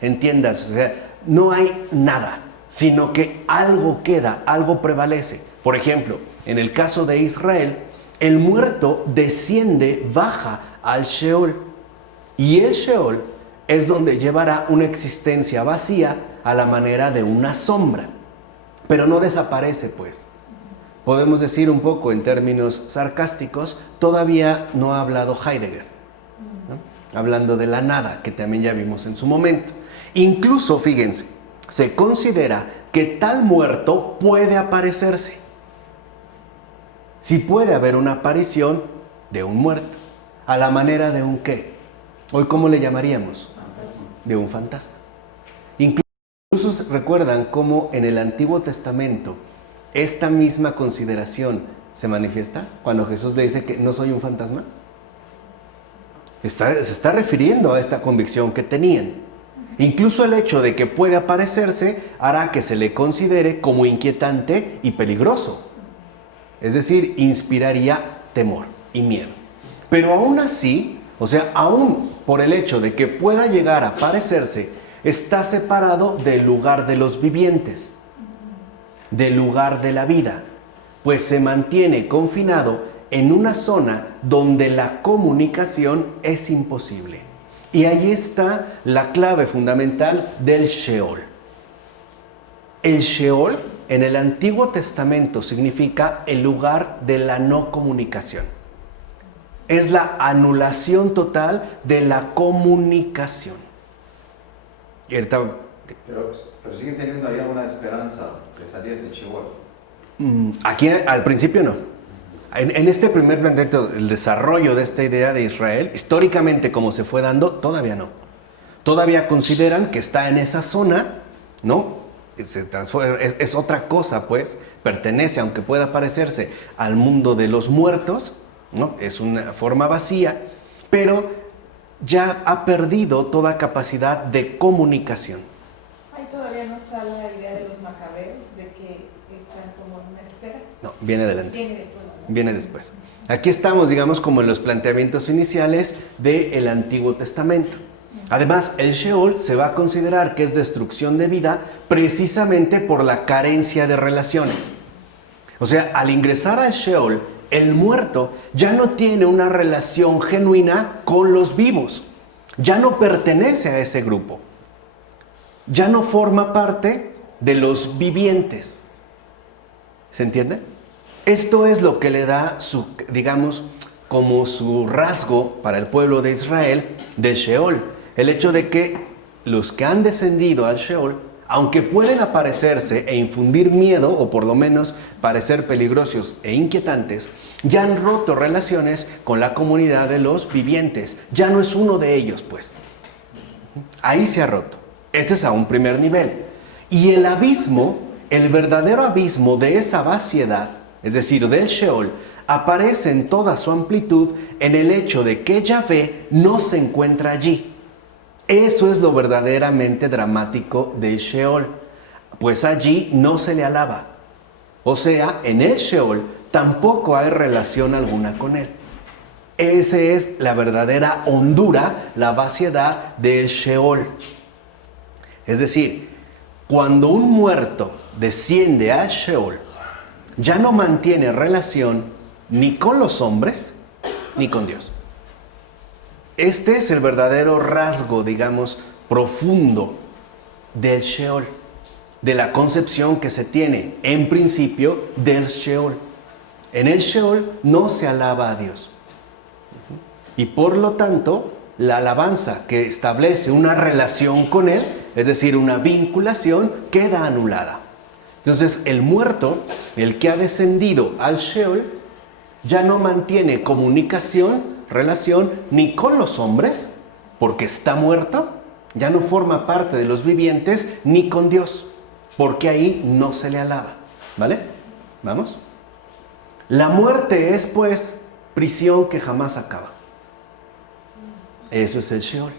entiendas, o sea, no hay nada, sino que algo queda, algo prevalece. Por ejemplo, en el caso de Israel, el muerto desciende, baja al Sheol, y el Sheol es donde llevará una existencia vacía a la manera de una sombra, pero no desaparece pues. Podemos decir un poco en términos sarcásticos, todavía no ha hablado Heidegger, ¿no? Hablando de la nada, que también ya vimos en su momento. Incluso, fíjense, se considera que tal muerto puede aparecerse. Si puede haber una aparición de un muerto, a la manera de un ¿qué? Hoy, ¿cómo le llamaríamos? De un fantasma. Incluso recuerdan cómo en el Antiguo Testamento esta misma consideración se manifiesta cuando Jesús le dice que no soy un fantasma. Se está refiriendo a esta convicción que tenían. Incluso el hecho de que puede aparecerse hará que se le considere como inquietante y peligroso. Es decir, inspiraría temor y miedo. Pero aún así, o sea, aún por el hecho de que pueda llegar a aparecerse, está separado del lugar de los vivientes, del lugar de la vida, pues se mantiene confinado en una zona donde la comunicación es imposible. Y ahí está la clave fundamental del Sheol. El Sheol en el Antiguo Testamento significa el lugar de la no comunicación. Es la anulación total de la comunicación. Y ahorita, pero siguen teniendo ahí alguna esperanza de salir del Sheol. Aquí al principio no. En este primer planteamiento, el desarrollo de esta idea de Israel, históricamente como se fue dando, todavía no. Todavía consideran que está en esa zona, ¿no? Se transforma, es otra cosa, pues, pertenece, aunque pueda parecerse, al mundo de los muertos, ¿no? Es una forma vacía, pero ya ha perdido toda capacidad de comunicación. Ahí todavía no está la idea de los macabeos, de que están como en una espera. No, viene adelante. Viene después. Viene después. Aquí estamos, digamos, como en los planteamientos iniciales del Antiguo Testamento. Además, el Sheol se va a considerar que es destrucción de vida precisamente por la carencia de relaciones. O sea, al ingresar al Sheol, el muerto ya no tiene una relación genuina con los vivos. Ya no pertenece a ese grupo. Ya no forma parte de los vivientes. ¿Se entiende? Esto es lo que le da su, digamos, como su rasgo para el pueblo de Israel del Sheol. El hecho de que los que han descendido al Sheol, aunque pueden aparecerse e infundir miedo, o por lo menos parecer peligrosos e inquietantes, ya han roto relaciones con la comunidad de los vivientes. Ya no es uno de ellos, pues. Ahí se ha roto. Este es a un primer nivel. Y el abismo, el verdadero abismo de esa vaciedad, es decir, del Sheol, aparece en toda su amplitud en el hecho de que Yahvé no se encuentra allí. Eso es lo verdaderamente dramático del Sheol, pues allí no se le alaba. O sea, en el Sheol tampoco hay relación alguna con él. Esa es la verdadera hondura, la vaciedad del Sheol. Es decir, cuando un muerto desciende al Sheol, ya no mantiene relación ni con los hombres ni con Dios. Este es el verdadero rasgo, digamos, profundo del Sheol, de la concepción que se tiene en principio del Sheol. En el Sheol no se alaba a Dios. Y por lo tanto, la alabanza que establece una relación con Él, es decir, una vinculación, queda anulada. Entonces, el muerto, el que ha descendido al Sheol, ya no mantiene comunicación, relación, ni con los hombres, porque está muerto, ya no forma parte de los vivientes, ni con Dios, porque ahí no se le alaba. ¿Vale? ¿Vamos? La muerte es, pues, prisión que jamás acaba. Eso es el Sheol.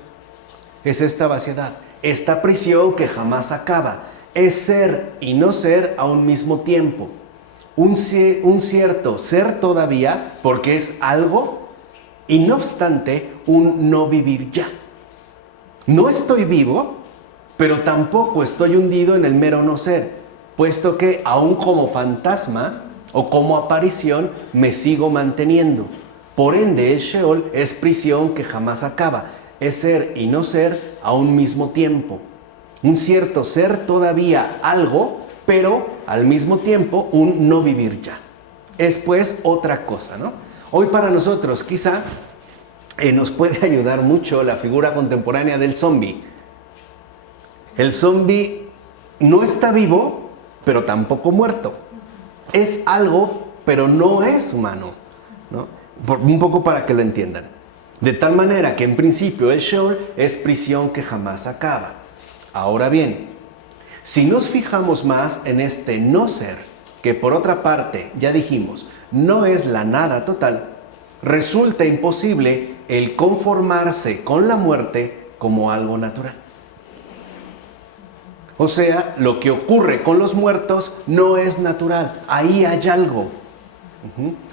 Es esta vaciedad, esta prisión que jamás acaba. Es ser y no ser a un mismo tiempo. Un cierto ser todavía, porque es algo, y no obstante, un no vivir ya. No estoy vivo, pero tampoco estoy hundido en el mero no ser, puesto que aún como fantasma o como aparición me sigo manteniendo. Por ende, el Sheol es prisión que jamás acaba. Es ser y no ser a un mismo tiempo. Un cierto ser todavía algo, pero al mismo tiempo un no vivir ya. Es pues otra cosa, ¿no? Hoy para nosotros quizá nos puede ayudar mucho la figura contemporánea del zombie. El zombie no está vivo, pero tampoco muerto. Es algo, pero no es humano, ¿no? Un poco para que lo entiendan. De tal manera que en principio el Sheol es prisión que jamás acaba. Ahora bien, si nos fijamos más en este no ser, que por otra parte, ya dijimos, no es la nada total, resulta imposible el conformarse con la muerte como algo natural. O sea, lo que ocurre con los muertos no es natural, ahí hay algo.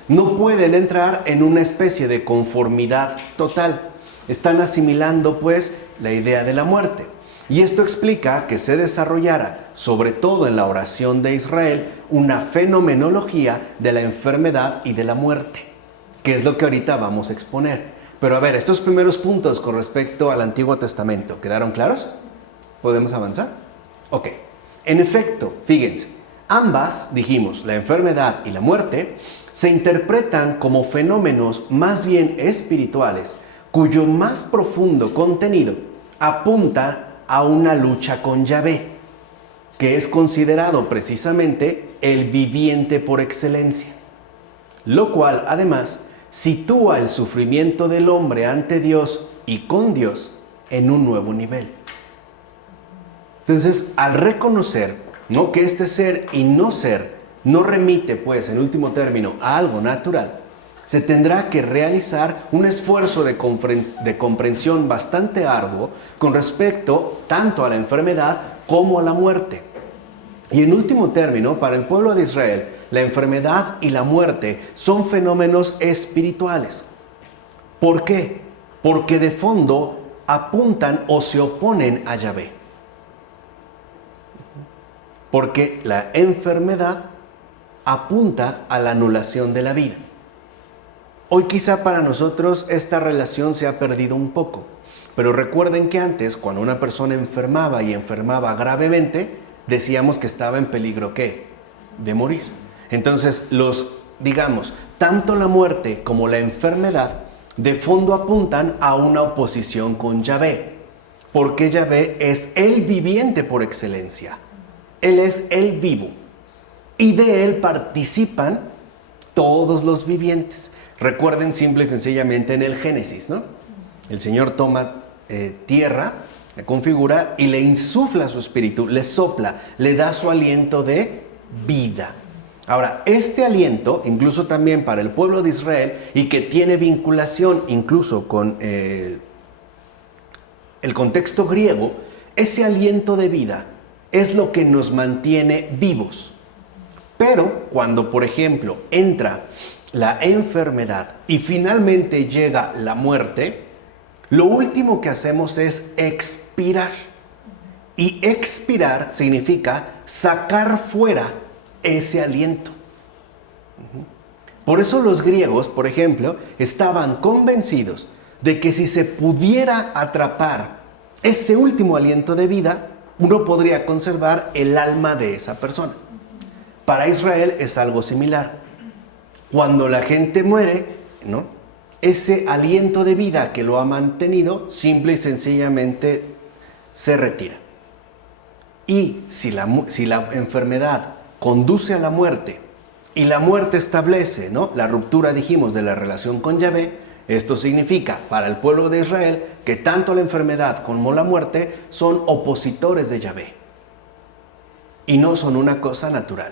No pueden entrar en una especie de conformidad total. Están asimilando, pues, la idea de la muerte. Y esto explica que se desarrollara, sobre todo en la oración de Israel, una fenomenología de la enfermedad y de la muerte, que es lo que ahorita vamos a exponer. Pero a ver, estos primeros puntos con respecto al Antiguo Testamento, ¿quedaron claros? ¿Podemos avanzar? Ok. En efecto, fíjense, ambas, dijimos, la enfermedad y la muerte, se interpretan como fenómenos más bien espirituales, cuyo más profundo contenido apunta a una lucha con Yahvé, que es considerado precisamente el viviente por excelencia, lo cual además sitúa el sufrimiento del hombre ante Dios y con Dios en un nuevo nivel. Entonces, al reconocer, ¿no?, que este ser y no ser no remite, pues, en último término, a algo natural, se tendrá que realizar un esfuerzo de comprensión bastante arduo con respecto tanto a la enfermedad como a la muerte. Y en último término, para el pueblo de Israel, la enfermedad y la muerte son fenómenos espirituales. ¿Por qué? Porque de fondo apuntan o se oponen a Yahvé. Porque la enfermedad apunta a la anulación de la vida. Hoy quizá para nosotros esta relación se ha perdido un poco, Pero recuerden que antes, cuando una persona enfermaba y enfermaba gravemente, decíamos que estaba en peligro, ¿qué? De morir. Entonces, digamos, tanto la muerte como la enfermedad, de fondo apuntan a una oposición con Yahvé. Porque Yahvé es el viviente por excelencia. Él es el vivo. Y de él participan todos los vivientes. Recuerden simple y sencillamente en el Génesis, ¿no? El Señor toma tierra, la configura y le insufla su espíritu, le sopla, le da su aliento de vida. Ahora, este aliento, incluso también para el pueblo de Israel, y que tiene vinculación incluso con el contexto griego, ese aliento de vida es lo que nos mantiene vivos. Pero cuando, por ejemplo, entra la enfermedad y finalmente llega la muerte, lo último que hacemos es expirar. Y expirar significa sacar fuera ese aliento. Por eso los griegos, por ejemplo, estaban convencidos de que si se pudiera atrapar ese último aliento de vida, uno podría conservar el alma de esa persona. Para Israel es algo similar. Cuando la gente muere, ¿no?, ese aliento de vida que lo ha mantenido, simple y sencillamente se retira. Y si la enfermedad conduce a la muerte y la muerte establece, ¿no?, la ruptura, dijimos, de la relación con Yahvé, esto significa para el pueblo de Israel que tanto la enfermedad como la muerte son opositores de Yahvé. Y no son una cosa natural,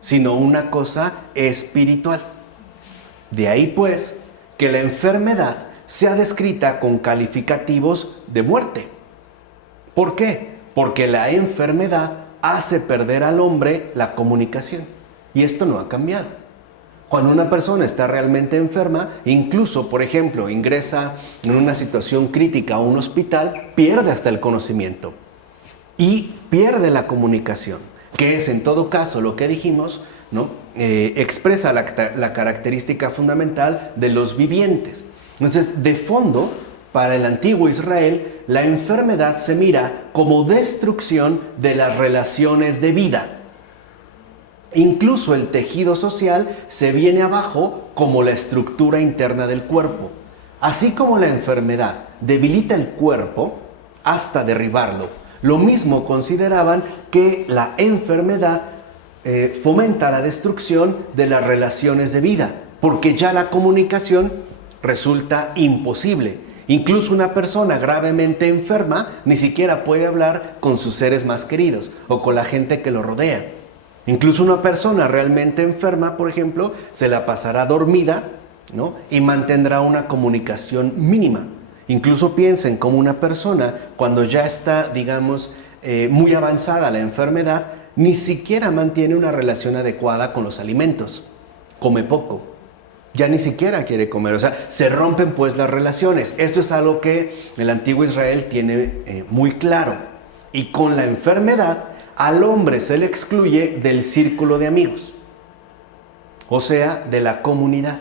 sino una cosa espiritual. De ahí pues que la enfermedad sea descrita con calificativos de muerte. ¿Por qué? Porque la enfermedad hace perder al hombre la comunicación. Y esto no ha cambiado. Cuando una persona está realmente enferma, incluso, por ejemplo, ingresa en una situación crítica a un hospital, pierde hasta el conocimiento y pierde la comunicación, que es en todo caso lo que dijimos, ¿no? Expresa la característica fundamental de los vivientes. Entonces, de fondo, para el antiguo Israel, la enfermedad se mira como destrucción de las relaciones de vida. Incluso el tejido social se viene abajo como la estructura interna del cuerpo. Así como la enfermedad debilita el cuerpo hasta derribarlo, lo mismo consideraban que la enfermedad fomenta la destrucción de las relaciones de vida, porque ya la comunicación resulta imposible. Incluso una persona gravemente enferma ni siquiera puede hablar con sus seres más queridos o con la gente que lo rodea. Incluso una persona realmente enferma, por ejemplo, se la pasará dormida, ¿no?, y mantendrá una comunicación mínima. Incluso piensen como una persona, cuando ya está, digamos, muy avanzada la enfermedad, ni siquiera mantiene una relación adecuada con los alimentos. Come poco. Ya ni siquiera quiere comer. O sea, se rompen pues las relaciones. Esto es algo que el antiguo Israel tiene muy claro. Y con la enfermedad, al hombre se le excluye del círculo de amigos. O sea, de la comunidad.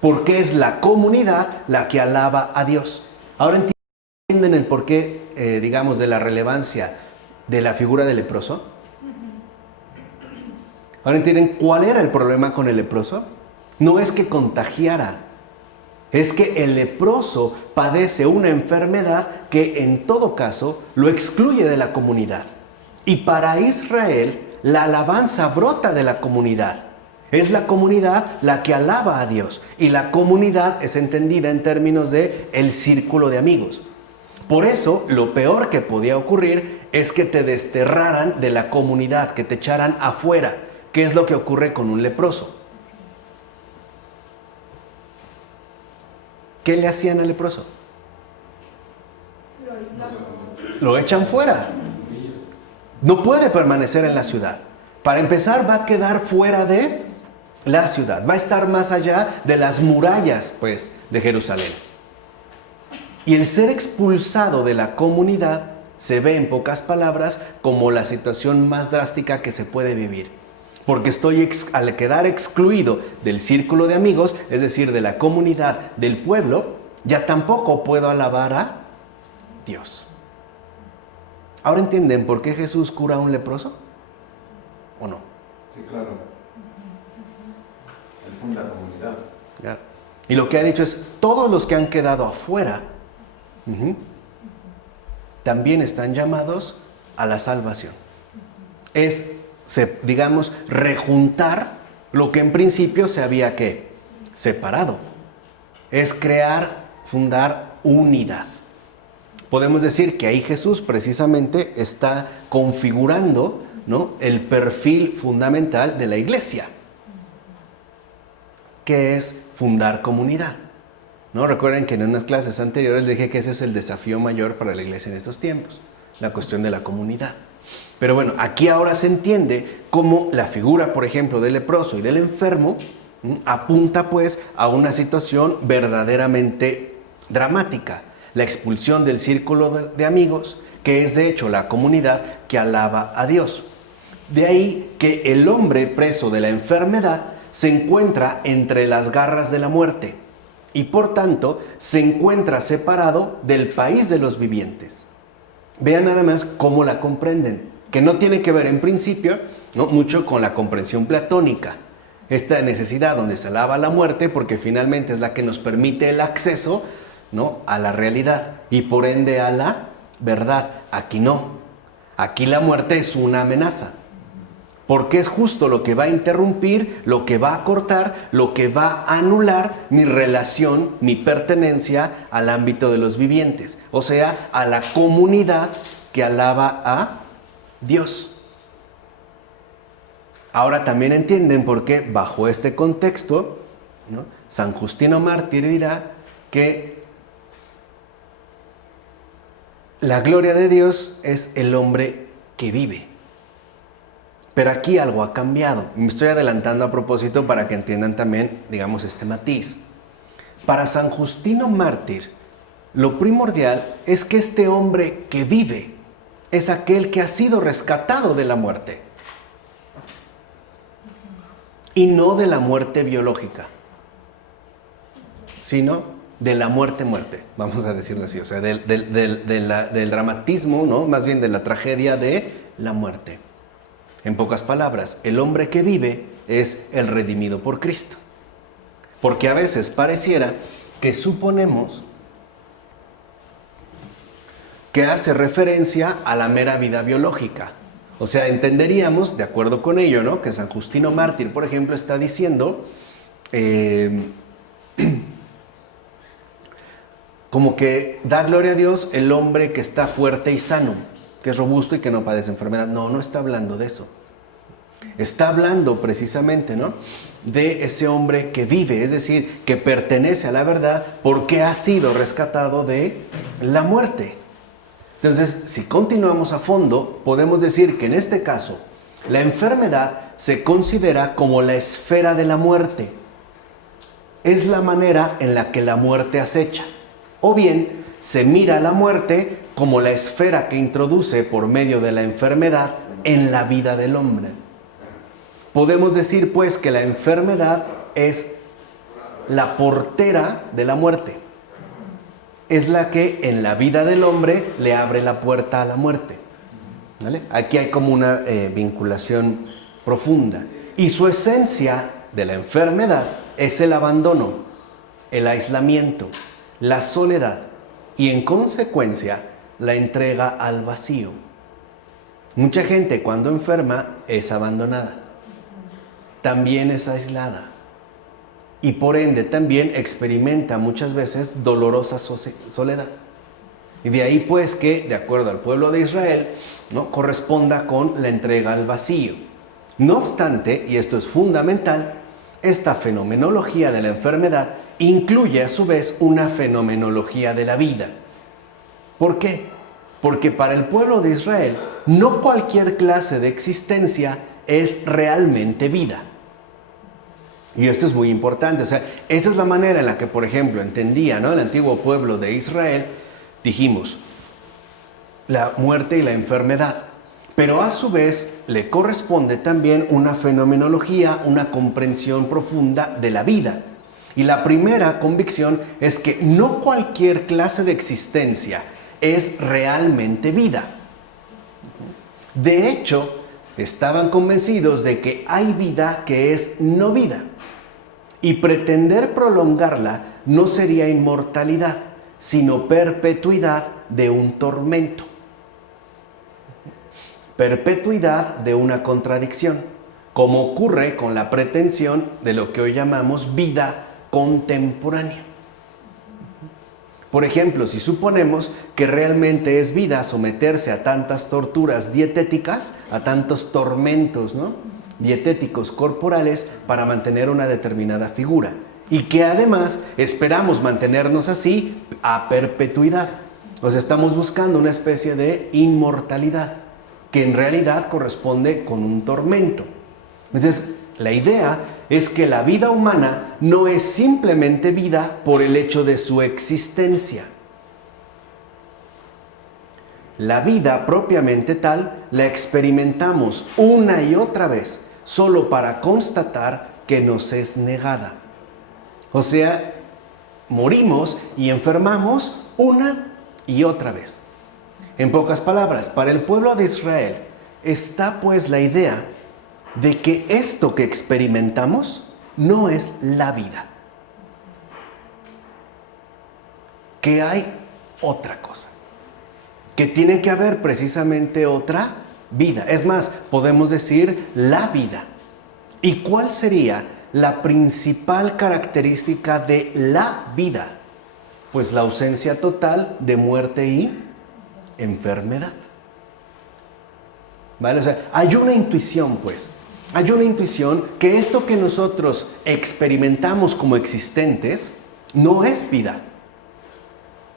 Porque es la comunidad la que alaba a Dios. Ahora entienden el porqué, digamos, de la relevancia de la figura del leproso. Ahora entienden cuál era el problema con el leproso. No es que contagiara, es que el leproso padece una enfermedad que en todo caso lo excluye de la comunidad. Y para Israel la alabanza brota de la comunidad. Es la comunidad la que alaba a Dios y la comunidad es entendida en términos de el círculo de amigos. Por eso lo peor que podía ocurrir es que te desterraran de la comunidad, que te echaran afuera. ¿Qué es lo que ocurre con un leproso? ¿Qué le hacían al leproso? Lo echan fuera. No puede permanecer en la ciudad. Para empezar, va a quedar fuera de la ciudad. Va a estar más allá de las murallas, pues, de Jerusalén. Y el ser expulsado de la comunidad se ve, en pocas palabras, como la situación más drástica que se puede vivir. Porque al quedar excluido del círculo de amigos, es decir, de la comunidad, del pueblo, ya tampoco puedo alabar a Dios. ¿Ahora entienden por qué Jesús cura a un leproso? ¿O no? Sí, claro. Él funda comunidad. Claro. Y lo que ha dicho es, todos los que han quedado afuera, también están llamados a la salvación. Es, digamos, rejuntar lo que en principio se había ¿qué? Separado. Es crear, fundar unidad. Podemos decir que ahí Jesús precisamente está configurando, ¿no?, el perfil fundamental de la iglesia, que es fundar comunidad. ¿No? Recuerden que en unas clases anteriores les dije que ese es el desafío mayor para la iglesia en estos tiempos, la cuestión de la comunidad. Pero bueno, aquí ahora se entiende cómo la figura, por ejemplo, del leproso y del enfermo, apunta pues a una situación verdaderamente dramática, la expulsión del círculo de amigos, que es de hecho la comunidad que alaba a Dios. De ahí que el hombre preso de la enfermedad se encuentra entre las garras de la muerte y por tanto se encuentra separado del país de los vivientes. Vean nada más cómo la comprenden, que no tiene que ver en principio, ¿no?, mucho con la comprensión platónica. Esta necesidad donde se alaba la muerte porque finalmente es la que nos permite el acceso, ¿no?, a la realidad y por ende a la verdad. Aquí no. Aquí la muerte es una amenaza. Porque es justo lo que va a interrumpir, lo que va a cortar, lo que va a anular mi relación, mi pertenencia al ámbito de los vivientes. O sea, a la comunidad que alaba a Dios. Ahora también entienden por qué, bajo este contexto, ¿no?, San Justino Mártir dirá que la gloria de Dios es el hombre que vive. Pero aquí algo ha cambiado. Me estoy adelantando a propósito para que entiendan también, digamos, este matiz. Para San Justino Mártir, lo primordial es que este hombre que vive es aquel que ha sido rescatado de la muerte. Y no de la muerte biológica, sino de la muerte, vamos a decirlo así. O sea, del dramatismo, ¿no?, más bien de la tragedia de la muerte. En pocas palabras, el hombre que vive es el redimido por Cristo. Porque a veces pareciera que suponemos que hace referencia a la mera vida biológica. O sea, entenderíamos, de acuerdo con ello, ¿no?, que San Justino Mártir, por ejemplo, está diciendo como que da gloria a Dios el hombre que está fuerte y sano, que es robusto y que no padece enfermedad. No, no está hablando de eso. Está hablando precisamente, ¿no?, de ese hombre que vive, es decir, que pertenece a la verdad porque ha sido rescatado de la muerte. Entonces, si continuamos a fondo, podemos decir que en este caso, la enfermedad se considera como la esfera de la muerte. Es la manera en la que la muerte acecha. O bien, se mira a la muerte como la esfera que introduce por medio de la enfermedad en la vida del hombre. Podemos decir, pues, que la enfermedad es la portera de la muerte. Es la que en la vida del hombre le abre la puerta a la muerte. ¿Vale? Aquí hay como una vinculación profunda. Y su esencia de la enfermedad es el abandono, el aislamiento, la soledad y en consecuencia la entrega al vacío. Mucha gente cuando enferma es abandonada, también es aislada y por ende también experimenta muchas veces dolorosa soledad. Y de ahí pues que, de acuerdo al pueblo de Israel, ¿no?, corresponda con la entrega al vacío. No obstante, y esto es fundamental, esta fenomenología de la enfermedad incluye a su vez una fenomenología de la vida. ¿Por qué? Porque para el pueblo de Israel no cualquier clase de existencia es realmente vida. Y esto es muy importante. O sea, esa es la manera en la que, por ejemplo, entendía, ¿no?, el antiguo pueblo de Israel. Dijimos, la muerte y la enfermedad. Pero a su vez le corresponde también una fenomenología, una comprensión profunda de la vida. Y la primera convicción es que no cualquier clase de existencia es realmente vida. De hecho, estaban convencidos de que hay vida que es no vida. Y pretender prolongarla no sería inmortalidad, sino perpetuidad de un tormento. Perpetuidad de una contradicción, como ocurre con la pretensión de lo que hoy llamamos vida contemporánea. Por ejemplo, si suponemos que realmente es vida someterse a tantas torturas dietéticas, a tantos tormentos, ¿no?, dietéticos corporales para mantener una determinada figura, y que además esperamos mantenernos así a perpetuidad. O sea, estamos buscando una especie de inmortalidad, que en realidad corresponde con un tormento. Entonces, la idea es que la vida humana no es simplemente vida por el hecho de su existencia. La vida propiamente tal la experimentamos una y otra vez, solo para constatar que nos es negada. O sea, morimos y enfermamos una y otra vez. En pocas palabras, para el pueblo de Israel está pues la idea de que esto que experimentamos no es la vida, que hay otra cosa, que tiene que haber precisamente otra vida. Es más, podemos decir la vida. ¿Y cuál sería la principal característica de la vida? Pues la ausencia total de muerte y enfermedad. ¿Vale? O sea, hay una intuición, pues. Hay una intuición que esto que nosotros experimentamos como existentes no es vida.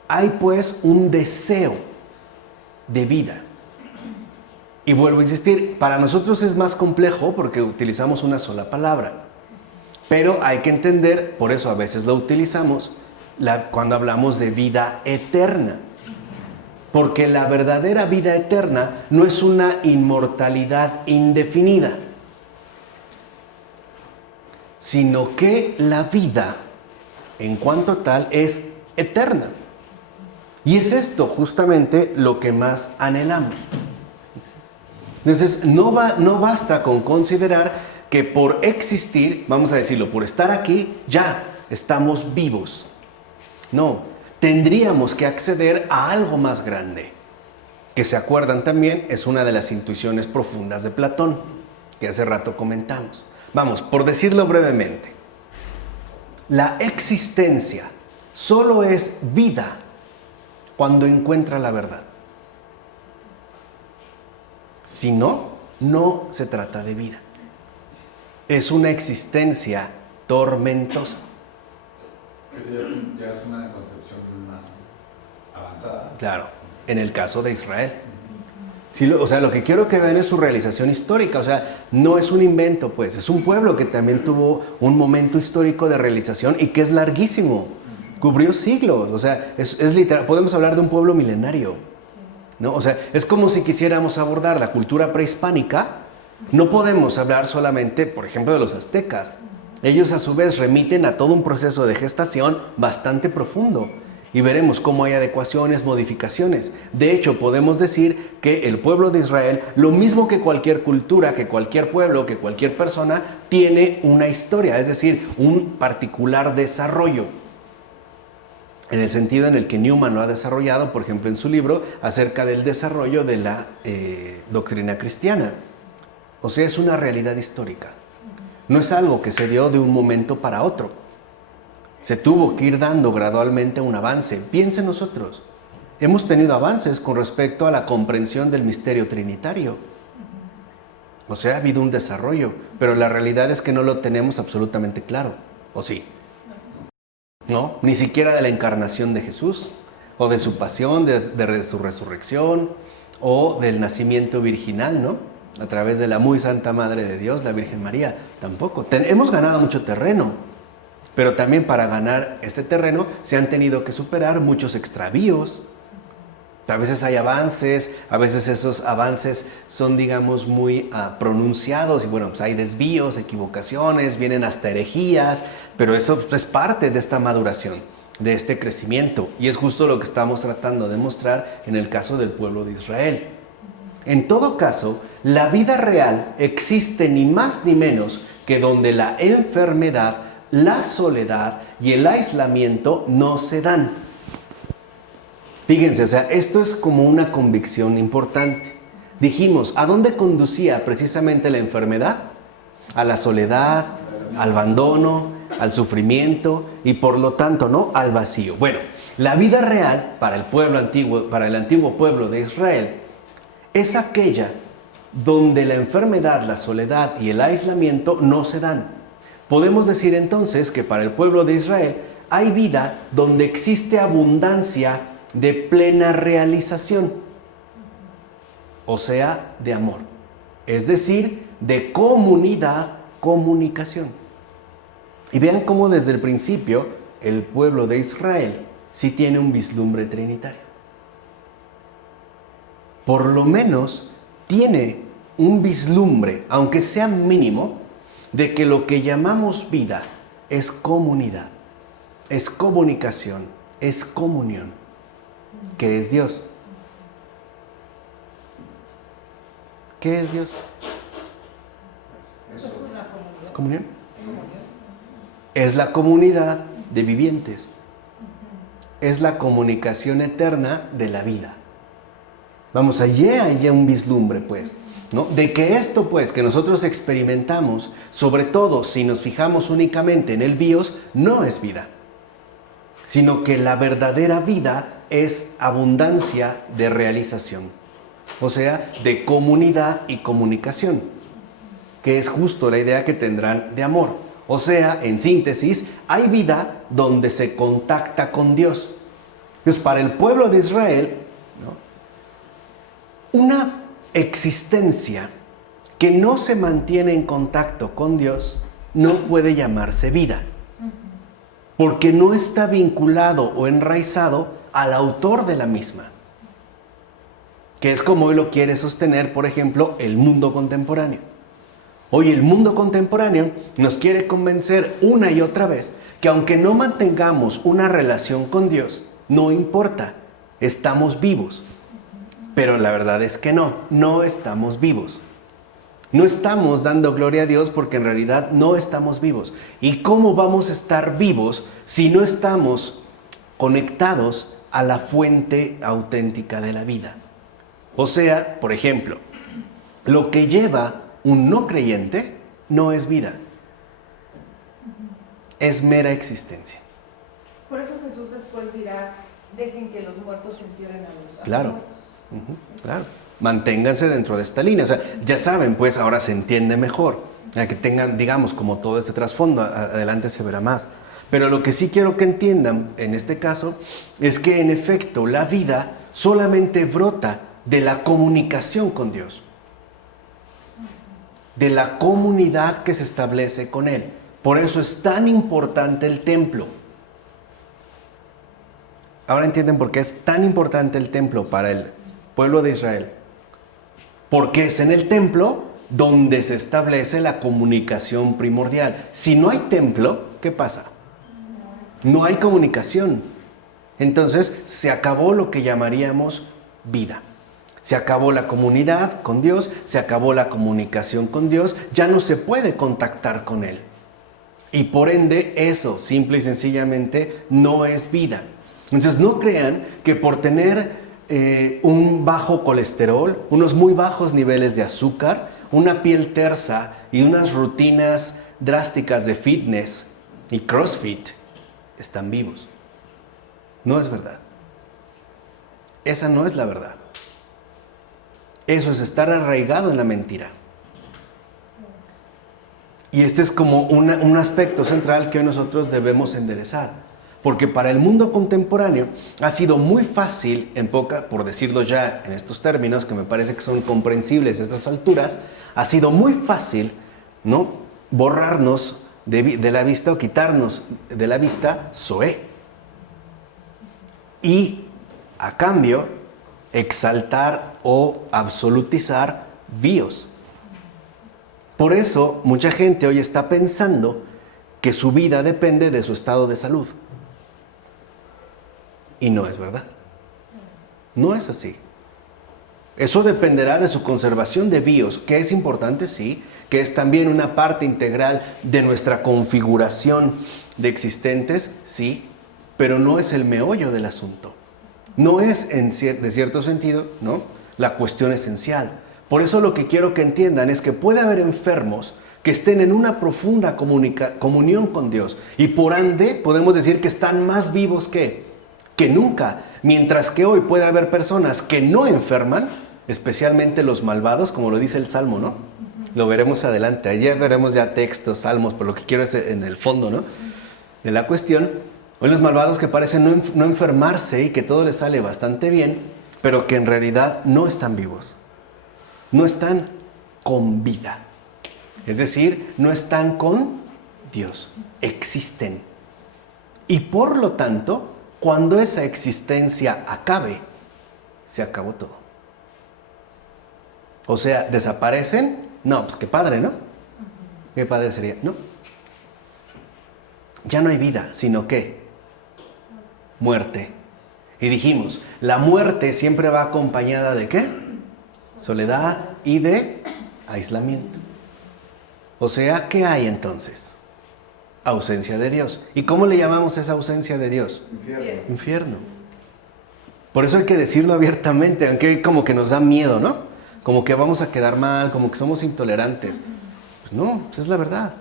Hay pues un deseo de vida. Y vuelvo a insistir, para nosotros es más complejo porque utilizamos una sola palabra. Pero hay que entender, por eso a veces la utilizamos cuando hablamos de vida eterna. Porque la verdadera vida eterna no es una inmortalidad indefinida, sino que la vida, en cuanto tal, es eterna. Y es esto justamente lo que más anhelamos. Entonces, no basta con considerar que por existir, vamos a decirlo, por estar aquí, ya estamos vivos. No, tendríamos que acceder a algo más grande, que se acuerdan también, es una de las intuiciones profundas de Platón, que hace rato comentamos. Vamos, por decirlo brevemente, la existencia solo es vida cuando encuentra la verdad. Si no, no se trata de vida. Es una existencia tormentosa. Eso ya es una concepción más avanzada. Claro, en el caso de Israel. Sí, o sea, lo que quiero que vean es su realización histórica. O sea, no es un invento, pues. Es un pueblo que también tuvo un momento histórico de realización y que es larguísimo. Cubrió siglos. O sea, es literal. Podemos hablar de un pueblo milenario, ¿no? O sea, es como si quisiéramos abordar la cultura prehispánica. No podemos hablar solamente, por ejemplo, de los aztecas. Ellos a su vez remiten a todo un proceso de gestación bastante profundo. Y veremos cómo hay adecuaciones, modificaciones. De hecho, podemos decir que el pueblo de Israel, lo mismo que cualquier cultura, que cualquier pueblo, que cualquier persona, tiene una historia, es decir, un particular desarrollo. En el sentido en el que Newman lo ha desarrollado, por ejemplo, en su libro, acerca del desarrollo de la doctrina cristiana. O sea, es una realidad histórica. No es algo que se dio de un momento para otro. Se tuvo que ir dando gradualmente un avance. Piensen nosotros, hemos tenido avances con respecto a la comprensión del misterio trinitario. O sea, ha habido un desarrollo, pero la realidad es que no lo tenemos absolutamente claro. ¿O sí? ¿No? Ni siquiera de la encarnación de Jesús, o de su pasión, de su resurrección, o del nacimiento virginal, ¿no? A través de la muy santa Madre de Dios, la Virgen María. Tampoco. Hemos ganado mucho terreno. Pero también para ganar este terreno se han tenido que superar muchos extravíos. A veces hay avances, a veces esos avances son, digamos, muy pronunciados y bueno, pues hay desvíos, equivocaciones, vienen hasta herejías, pero eso es parte de esta maduración. de este crecimiento. Y es justo lo que estamos tratando de mostrar en el caso del pueblo de Israel. En todo caso, la vida real existe ni más ni menos que donde la enfermedad, la soledad y el aislamiento no se dan. Fíjense, o sea, esto es como una convicción importante. Dijimos, ¿a dónde conducía precisamente la enfermedad? A la soledad, al abandono, al sufrimiento y por lo tanto, ¿no?, al vacío. Bueno, la vida real para el pueblo antiguo, para el antiguo pueblo de Israel, es aquella donde la enfermedad, la soledad y el aislamiento no se dan. Podemos decir entonces que para el pueblo de Israel hay vida donde existe abundancia de plena realización, o sea, de amor, es decir, de comunidad, comunicación. Y vean cómo desde el principio el pueblo de Israel sí tiene un vislumbre trinitario. Por lo menos tiene un vislumbre, aunque sea mínimo, de que lo que llamamos vida es comunidad, es comunicación, es comunión, que es Dios. ¿Qué es Dios? ¿Es comunión? Es la comunidad de vivientes. Es la comunicación eterna de la vida. Vamos, allá hay un vislumbre, pues, ¿no? De que esto, pues, que nosotros experimentamos, sobre todo si nos fijamos únicamente en el bios, no es vida, sino que la verdadera vida es abundancia de realización, o sea, de comunidad y comunicación, que es justo la idea que tendrán de amor. O sea, en síntesis, hay vida donde se contacta con Dios. Pues para el pueblo de Israel, ¿no?, una existencia que no se mantiene en contacto con Dios no puede llamarse vida, porque no está vinculado o enraizado al autor de la misma, que es como hoy lo quiere sostener, por ejemplo, el mundo contemporáneo. Hoy el mundo contemporáneo nos quiere convencer una y otra vez que aunque no mantengamos una relación con Dios, no importa, estamos vivos. Pero la verdad es que no estamos vivos. No estamos dando gloria a Dios porque en realidad no estamos vivos. ¿Y cómo vamos a estar vivos si no estamos conectados a la fuente auténtica de la vida? O sea, por ejemplo, lo que lleva un no creyente no es vida, es mera existencia. Por eso Jesús después dirá, dejen que los muertos entierren a los Claro. muertos. Claro, manténganse dentro de esta línea. O sea, ya saben, pues ahora se entiende mejor, que tengan, digamos, como todo este trasfondo. Adelante se verá más. Pero lo que sí quiero que entiendan en este caso es que en efecto la vida solamente brota de la comunicación con Dios, de la comunidad que se establece con Él. Por eso es tan importante el templo. Ahora entienden por qué es tan importante el templo para el pueblo de Israel. Porque es en el templo donde se establece la comunicación primordial. Si no hay templo, ¿qué pasa? No hay comunicación. Entonces se acabó lo que llamaríamos vida. Se acabó la comunidad con Dios, se acabó la comunicación con Dios, ya no se puede contactar con Él. Y por ende, eso, simple y sencillamente, no es vida. Entonces, no crean que por tener un bajo colesterol, unos muy bajos niveles de azúcar, una piel tersa y unas rutinas drásticas de fitness y CrossFit, están vivos. No es verdad. Esa no es la verdad. Eso es estar arraigado en la mentira. Y este es como un aspecto central que hoy nosotros debemos enderezar. Porque para el mundo contemporáneo ha sido muy fácil, por decirlo ya en estos términos que me parece que son comprensibles a estas alturas, ha sido muy fácil, ¿no?, borrarnos de la vista o quitarnos de la vista Zoé. Y a cambio, exaltar o absolutizar bios. Por eso, mucha gente hoy está pensando que su vida depende de su estado de salud. y no es verdad. No es así. Eso dependerá de su conservación de bios, que es importante, sí, que es también una parte integral de nuestra configuración de existentes, sí, pero no es el meollo del asunto. No es, de cierto sentido, ¿no?, la cuestión esencial. Por eso lo que quiero que entiendan es que puede haber enfermos que estén en una profunda comunión con Dios y por ende podemos decir que están más vivos que nunca, mientras que hoy puede haber personas que no enferman, especialmente los malvados, como lo dice el Salmo, ¿no? Lo veremos adelante, ayer veremos ya textos, salmos, por lo que quiero es en el fondo, ¿no?, de la cuestión. Hoy los malvados que parecen no enfermarse y que todo les sale bastante bien, pero que en realidad no están vivos, no están con vida. Es decir, no están con Dios, existen. Y por lo tanto, cuando esa existencia acabe, se acabó todo. O sea, ¿desaparecen? No, pues qué padre, ¿no? Qué padre sería, ¿no? Ya no hay vida, sino ¿qué? Muerte. Y dijimos, la muerte siempre va acompañada ¿de qué? Soledad y de aislamiento. O sea, ¿qué hay entonces? Ausencia de Dios. ¿Y cómo le llamamos esa ausencia de Dios? Infierno. Por eso hay que decirlo abiertamente, aunque como que nos da miedo, ¿no? Como que vamos a quedar mal, como que somos intolerantes. Pues no, pues es la verdad.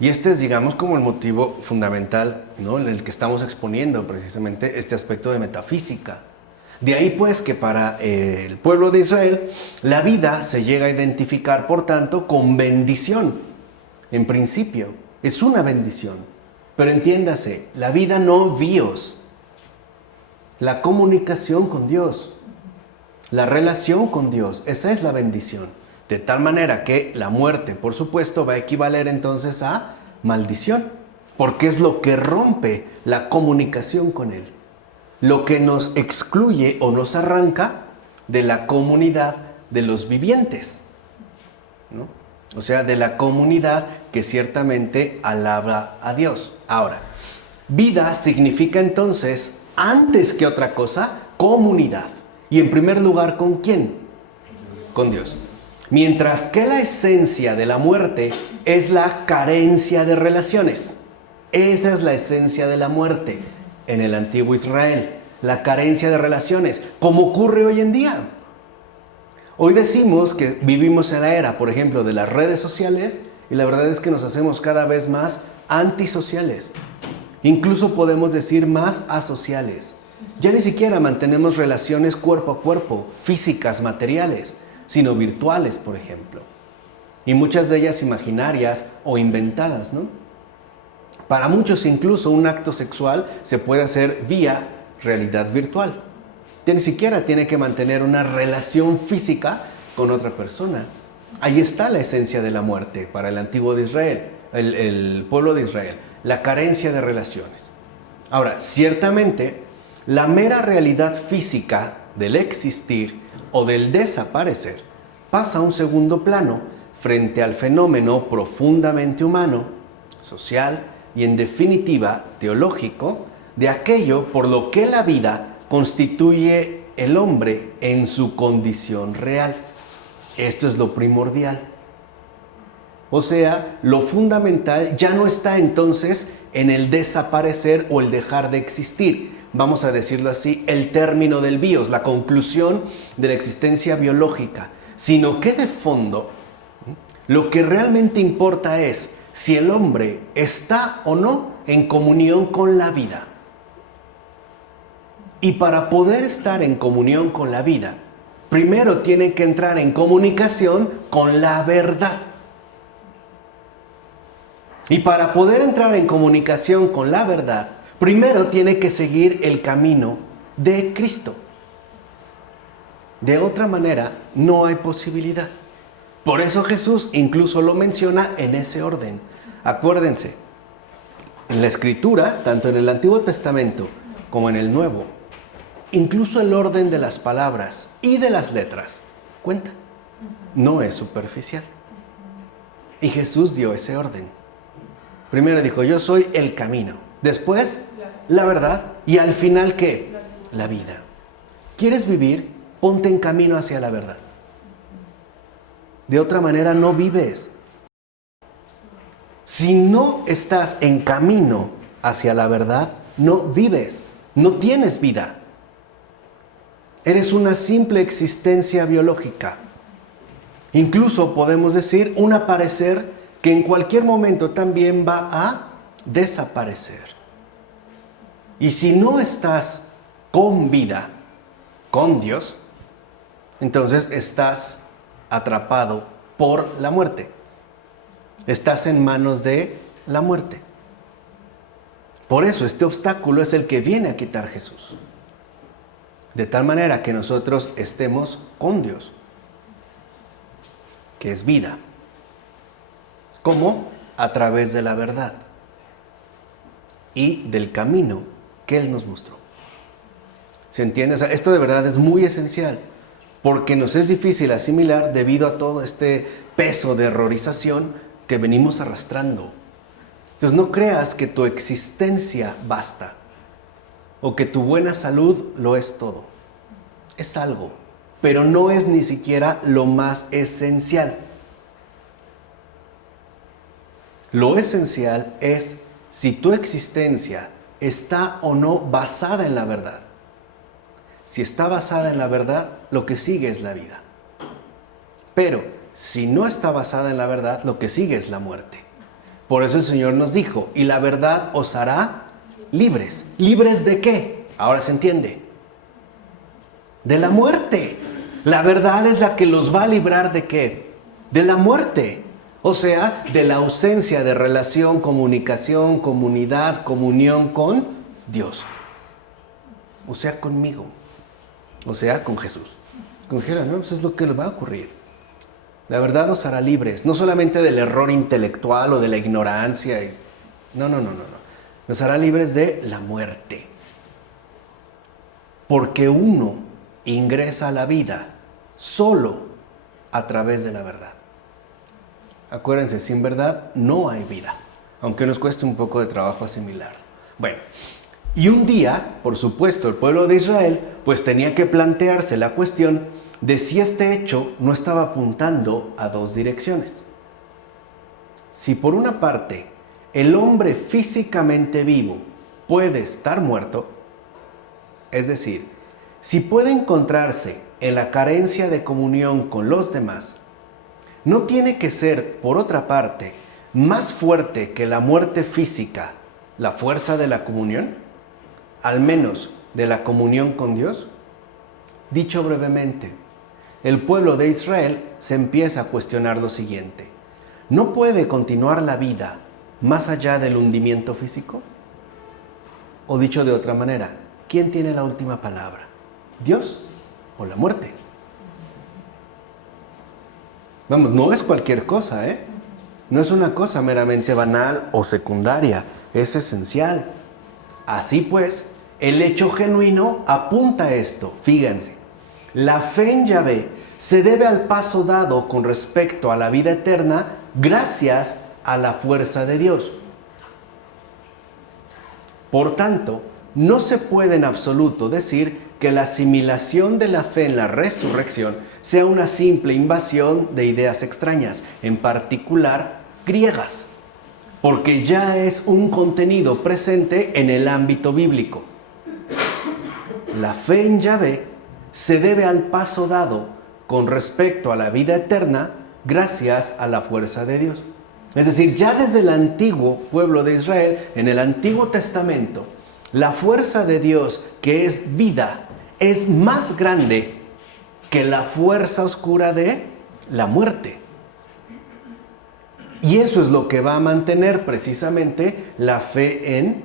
Y este es, digamos, como el motivo fundamental, ¿no?, en el que estamos exponiendo precisamente este aspecto de metafísica. De ahí pues que para el pueblo de Israel la vida se llega a identificar, por tanto, con bendición. En principio, es una bendición. Pero entiéndase, la vida no bios. La comunicación con Dios, la relación con Dios, esa es la bendición. De tal manera que la muerte, por supuesto, va a equivaler entonces a maldición, porque es lo que rompe la comunicación con Él. Lo que nos excluye o nos arranca de la comunidad de los vivientes, ¿no? O sea, de la comunidad que ciertamente alaba a Dios. Ahora, vida significa entonces, antes que otra cosa, comunidad. Y en primer lugar, ¿con quién? Con Dios. Mientras que la esencia de la muerte es la carencia de relaciones. Esa es la esencia de la muerte en el antiguo Israel, la carencia de relaciones, como ocurre hoy en día. Hoy decimos que vivimos en la era, por ejemplo, de las redes sociales, y la verdad es que nos hacemos cada vez más antisociales. Incluso podemos decir más asociales. Ya ni siquiera mantenemos relaciones cuerpo a cuerpo, físicas, materiales, sino virtuales, por ejemplo. Y muchas de ellas imaginarias o inventadas, ¿no? Para muchos incluso un acto sexual se puede hacer vía realidad virtual. Ya ni siquiera tiene que mantener una relación física con otra persona. Ahí está la esencia de la muerte para el antiguo de Israel, el pueblo de Israel, la carencia de relaciones. Ahora, ciertamente, la mera realidad física del existir o del desaparecer pasa a un segundo plano frente al fenómeno profundamente humano, social y en definitiva teológico de aquello por lo que la vida constituye el hombre en su condición real. Esto es lo primordial. O sea, lo fundamental ya no está entonces en el desaparecer o el dejar de existir. Vamos a decirlo así, el término del bios, la conclusión de la existencia biológica, sino que de fondo lo que realmente importa es si el hombre está o no en comunión con la vida. Y para poder estar en comunión con la vida, primero tiene que entrar en comunicación con la verdad. Y para poder entrar en comunicación con la verdad, primero tiene que seguir el camino de Cristo. De otra manera, no hay posibilidad. Por eso Jesús incluso lo menciona en ese orden. Acuérdense, en la Escritura, tanto en el Antiguo Testamento como en el Nuevo, incluso el orden de las palabras y de las letras cuenta. No es superficial. Y Jesús dio ese orden. Primero dijo, yo soy el camino. Después, la verdad y al final ¿qué? La vida. ¿Quieres vivir? Ponte en camino hacia la verdad. De otra manera no vives. Si no estás en camino hacia la verdad, no vives, no tienes vida. Eres una simple existencia biológica. Incluso podemos decir un aparecer que en cualquier momento también va a desaparecer. Y si no estás con vida, con Dios, entonces estás atrapado por la muerte. Estás en manos de la muerte. Por eso este obstáculo es el que viene a quitar Jesús. De tal manera que nosotros estemos con Dios, que es vida. ¿Cómo? A través de la verdad y del camino que Él nos mostró. ¿Se entiende? O sea, esto de verdad es muy esencial, porque nos es difícil asimilar debido a todo este peso de errorización que venimos arrastrando. Entonces no creas que tu existencia basta, o que tu buena salud lo es todo. Es algo, pero no es ni siquiera lo más esencial. Lo esencial es si tu existencia está o no basada en la verdad. Si está basada en la verdad, lo que sigue es la vida. Pero si no está basada en la verdad, lo que sigue es la muerte. Por eso el Señor nos dijo, y la verdad os hará libres. ¿Libres de qué? Ahora se entiende. De la muerte. La verdad es la que los va a librar ¿de qué? De la muerte. O sea, de la ausencia de relación, comunicación, comunidad, comunión con Dios. O sea, conmigo. O sea, con Jesús. Como dijera, no, pues es lo que les va a ocurrir. La verdad os hará libres, no solamente del error intelectual o de la ignorancia. No. Nos hará libres de la muerte. Porque uno ingresa a la vida solo a través de la verdad. Acuérdense, sin verdad no hay vida, aunque nos cueste un poco de trabajo asimilar. Bueno, y un día, por supuesto, el pueblo de Israel pues tenía que plantearse la cuestión de si este hecho no estaba apuntando a dos direcciones. Si por una parte el hombre físicamente vivo puede estar muerto, es decir, si puede encontrarse en la carencia de comunión con los demás, ¿no tiene que ser, por otra parte, más fuerte que la muerte física la fuerza de la comunión? Al menos de la comunión con Dios. Dicho brevemente, el pueblo de Israel se empieza a cuestionar lo siguiente. ¿No puede continuar la vida más allá del hundimiento físico? O dicho de otra manera, ¿quién tiene la última palabra? ¿Dios o la muerte? Vamos, no es cualquier cosa, ¿eh? No es una cosa meramente banal o secundaria, es esencial. Así pues, el hecho genuino apunta a esto. Fíjense, la fe en Yahvé se debe al paso dado con respecto a la vida eterna gracias a la fuerza de Dios. Por tanto, no se puede en absoluto decir que la asimilación de la fe en la resurrección sea una simple invasión de ideas extrañas, en particular griegas, porque ya es un contenido presente en el ámbito bíblico. La fe en Yahvé se debe al paso dado con respecto a la vida eterna gracias a la fuerza de Dios. Es decir, ya desde el antiguo pueblo de Israel, en el Antiguo Testamento, la fuerza de Dios, que es vida, es más grande que la fuerza oscura de la muerte. Y eso es lo que va a mantener precisamente la fe en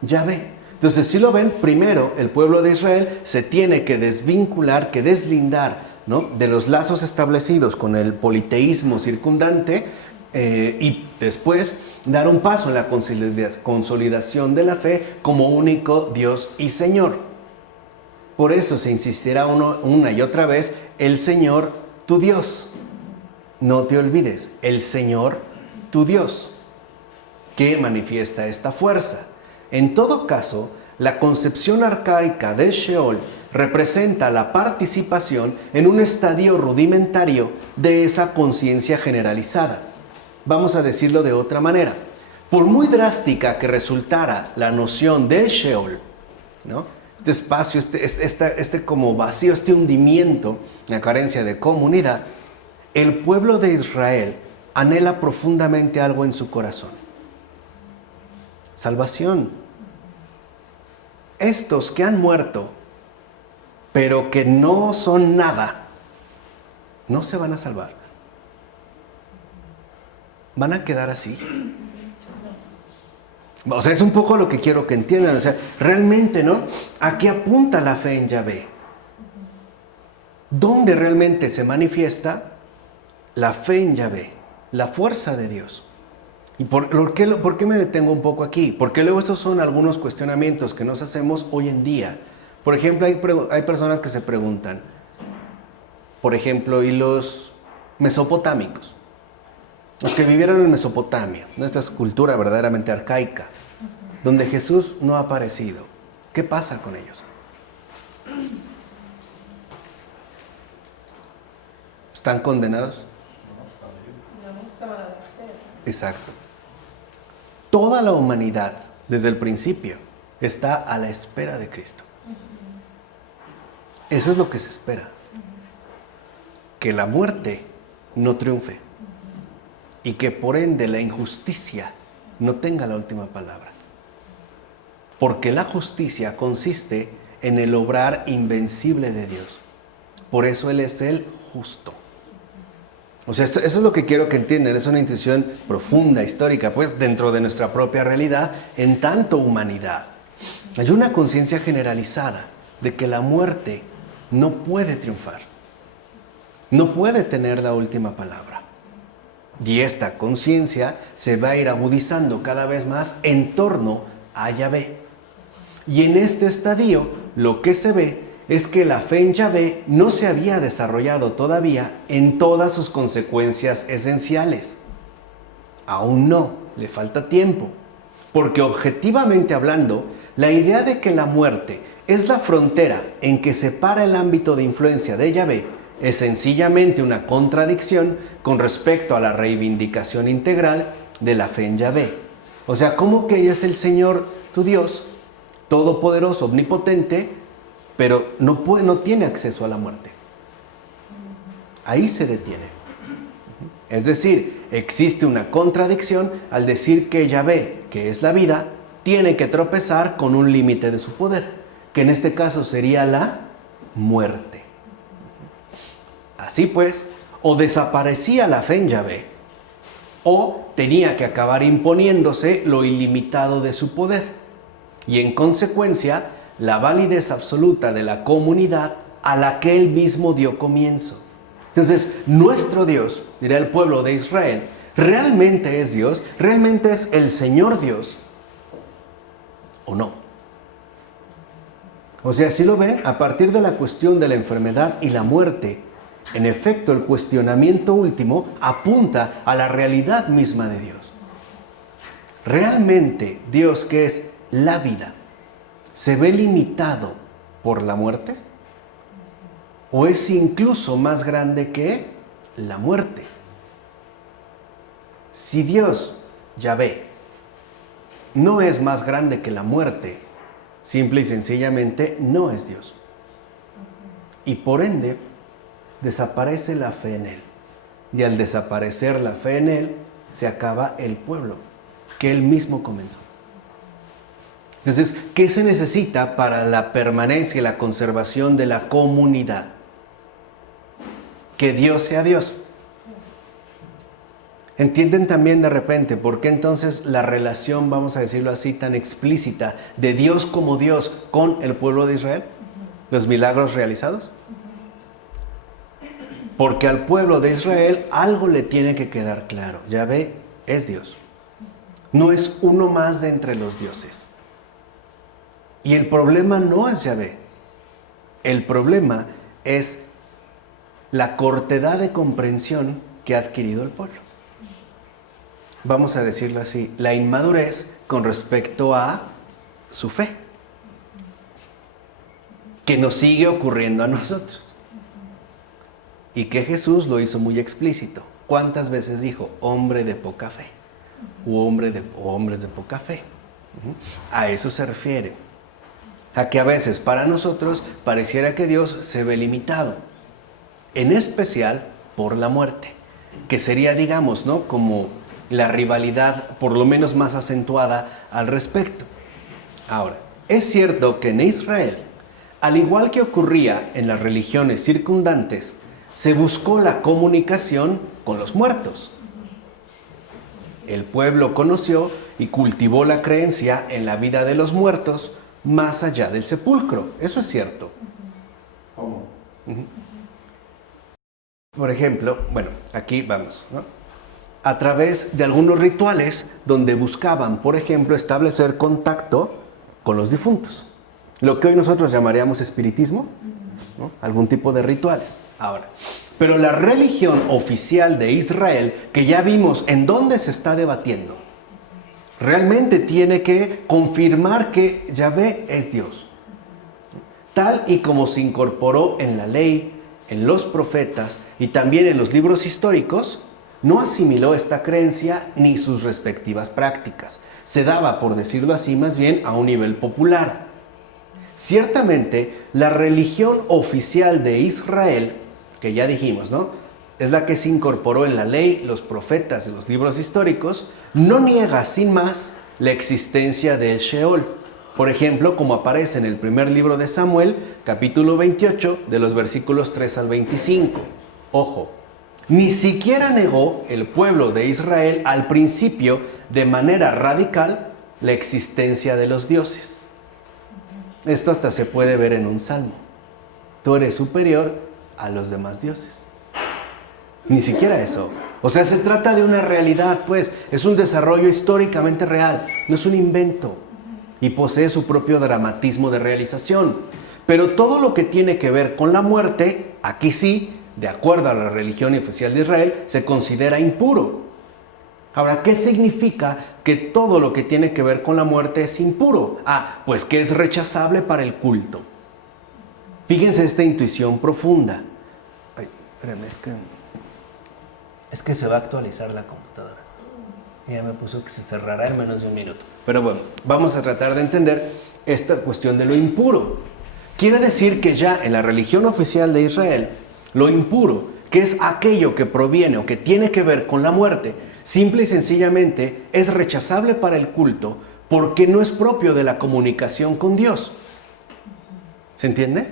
Yahvé. Entonces, si lo ven, primero el pueblo de Israel se tiene que desvincular, que deslindar, ¿no?, de los lazos establecidos con el politeísmo circundante y después dar un paso en la consolidación de la fe como único Dios y Señor. Por eso se insistirá una y otra vez, el Señor tu Dios. No te olvides, el Señor tu Dios, que manifiesta esta fuerza. En todo caso, la concepción arcaica de Sheol representa la participación en un estadio rudimentario de esa conciencia generalizada. Vamos a decirlo de otra manera. Por muy drástica que resultara la noción del Sheol, ¿no? Este espacio, este como vacío, este hundimiento, la carencia de comunidad, el pueblo de Israel anhela profundamente algo en su corazón: salvación. Estos que han muerto, pero que no son nada, no se van a salvar. Van a quedar así. O sea, es un poco lo que quiero que entiendan. O sea, realmente, ¿no? ¿A qué apunta la fe en Yahvé? ¿Dónde realmente se manifiesta la fe en Yahvé? La fuerza de Dios. ¿Y por qué me detengo un poco aquí? Porque luego estos son algunos cuestionamientos que nos hacemos hoy en día. Por ejemplo, hay personas que se preguntan, por ejemplo, ¿y los mesopotámicos? Los que vivieron en Mesopotamia, ¿no? Esta cultura verdaderamente arcaica, donde Jesús no ha aparecido. ¿Qué pasa con ellos? ¿Están condenados? No estaban a la espera. Exacto. Toda la humanidad, desde el principio, está a la espera de Cristo. Eso es lo que se espera. Que la muerte no triunfe. Y que por ende la injusticia no tenga la última palabra. Porque la justicia consiste en el obrar invencible de Dios. Por eso Él es el justo. O sea, eso es lo que quiero que entiendan. Es una intuición profunda, histórica, pues dentro de nuestra propia realidad, en tanto humanidad. Hay una conciencia generalizada de que la muerte no puede triunfar. No puede tener la última palabra. Y esta conciencia se va a ir agudizando cada vez más en torno a Yahvé. Y en este estadio lo que se ve es que la fe en Yahvé no se había desarrollado todavía en todas sus consecuencias esenciales. Aún no, le falta tiempo. Porque objetivamente hablando, la idea de que la muerte es la frontera en que separa el ámbito de influencia de Yahvé es sencillamente una contradicción con respecto a la reivindicación integral de la fe en Yahvé. O sea, ¿cómo que ella es el Señor, tu Dios, todopoderoso, omnipotente, pero no tiene acceso a la muerte? Ahí se detiene. Es decir, existe una contradicción al decir que Yahvé, que es la vida, tiene que tropezar con un límite de su poder, que en este caso sería la muerte. Así pues, o desaparecía la fe en Yahvé, o tenía que acabar imponiéndose lo ilimitado de su poder, y en consecuencia, la validez absoluta de la comunidad a la que él mismo dio comienzo. Entonces, nuestro Dios, dirá el pueblo de Israel, ¿realmente es Dios? ¿Realmente es el Señor Dios? ¿O no? O sea, si lo ven, a partir de la cuestión de la enfermedad y la muerte, en efecto, el cuestionamiento último apunta a la realidad misma de Dios. ¿Realmente Dios, que es la vida, se ve limitado por la muerte? ¿O es incluso más grande que la muerte? Si Dios, Yahvé, no es más grande que la muerte, simple y sencillamente no es Dios. Y por ende, desaparece la fe en Él. Y al desaparecer la fe en Él, se acaba el pueblo que Él mismo comenzó. Entonces, ¿qué se necesita para la permanencia y la conservación de la comunidad? Que Dios sea Dios. ¿Entienden también de repente por qué entonces la relación, vamos a decirlo así, tan explícita de Dios como Dios con el pueblo de Israel? Los milagros realizados. Porque al pueblo de Israel algo le tiene que quedar claro. Yahvé es Dios. No es uno más de entre los dioses. Y el problema no es Yahvé. El problema es la cortedad de comprensión que ha adquirido el pueblo. Vamos a decirlo así, la inmadurez con respecto a su fe. que nos sigue ocurriendo a nosotros. Y que Jesús lo hizo muy explícito. ¿Cuántas veces dijo hombre de poca fe? O hombres de poca fe. A eso se refiere. A que a veces para nosotros pareciera que Dios se ve limitado. En especial por la muerte. Que sería, digamos, ¿no?, como la rivalidad por lo menos más acentuada al respecto. Ahora, es cierto que en Israel, al igual que ocurría en las religiones circundantes, se buscó la comunicación con los muertos. El pueblo conoció y cultivó la creencia en la vida de los muertos más allá del sepulcro. Eso es cierto. ¿Cómo? Por ejemplo, bueno, aquí vamos, ¿no?, a través de algunos rituales donde buscaban, por ejemplo, establecer contacto con los difuntos. Lo que hoy nosotros llamaríamos espiritismo, ¿no?, algún tipo de rituales. Ahora, pero la religión oficial de Israel, que ya vimos en dónde se está debatiendo, realmente tiene que confirmar que Yahvé es Dios. Tal y como se incorporó en la ley, en los profetas y también en los libros históricos, no asimiló esta creencia ni sus respectivas prácticas. Se daba, por decirlo así, más bien a un nivel popular. Ciertamente, la religión oficial de Israel, que ya dijimos, ¿no?, es la que se incorporó en la ley, los profetas y los libros históricos, no niega sin más la existencia del Sheol. Por ejemplo, como aparece en el primer libro de Samuel, capítulo 28, de los versículos 3 al 25. Ojo, ni siquiera negó el pueblo de Israel al principio de manera radical la existencia de los dioses. Esto hasta se puede ver en un salmo. Tú eres superior a los demás dioses. Ni siquiera eso. O sea, se trata de una realidad, pues. Es un desarrollo históricamente real. No es un invento. Y posee su propio dramatismo de realización. Pero todo lo que tiene que ver con la muerte, aquí sí, de acuerdo a la religión oficial de Israel, se considera impuro. Ahora, ¿qué significa que todo lo que tiene que ver con la muerte es impuro? Pues que es rechazable para el culto. Fíjense esta intuición profunda. Ay, espérame, es que se va a actualizar la computadora. Ella me puso que se cerrará en menos de un minuto. Pero bueno, vamos a tratar de entender esta cuestión de lo impuro. Quiere decir que ya en la religión oficial de Israel, lo impuro, que es aquello que proviene o que tiene que ver con la muerte, simple y sencillamente es rechazable para el culto porque no es propio de la comunicación con Dios. ¿Se entiende?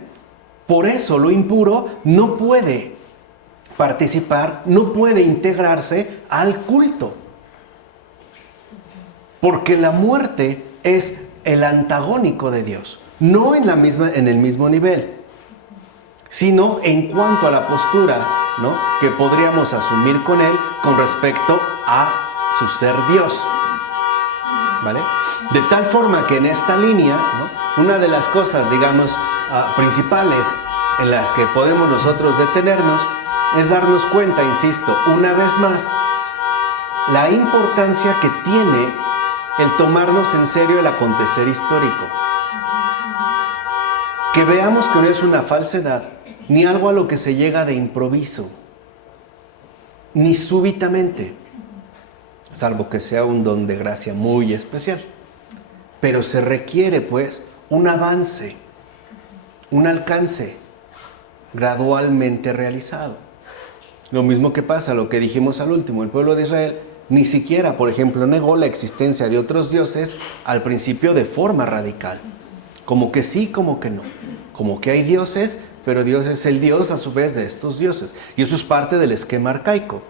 Por eso lo impuro no puede participar, no puede integrarse al culto. Porque la muerte es el antagónico de Dios, no en el mismo nivel, sino en cuanto a la postura, ¿no?, que podríamos asumir con él con respecto a su ser Dios. ¿Vale? De tal forma que en esta línea, ¿no?, una de las cosas, digamos, principales en las que podemos nosotros detenernos es darnos cuenta, insisto, una vez más, la importancia que tiene el tomarnos en serio el acontecer histórico. Que veamos que no es una falsedad, ni algo a lo que se llega de improviso, ni súbitamente, salvo que sea un don de gracia muy especial. Pero se requiere, pues, un avance, un alcance gradualmente realizado. Lo mismo que pasa, lo que dijimos al último, el pueblo de Israel ni siquiera, por ejemplo, negó la existencia de otros dioses al principio de forma radical. Como que sí, como que no. Como que hay dioses, pero Dios es el Dios a su vez de estos dioses. Y eso es parte del esquema arcaico.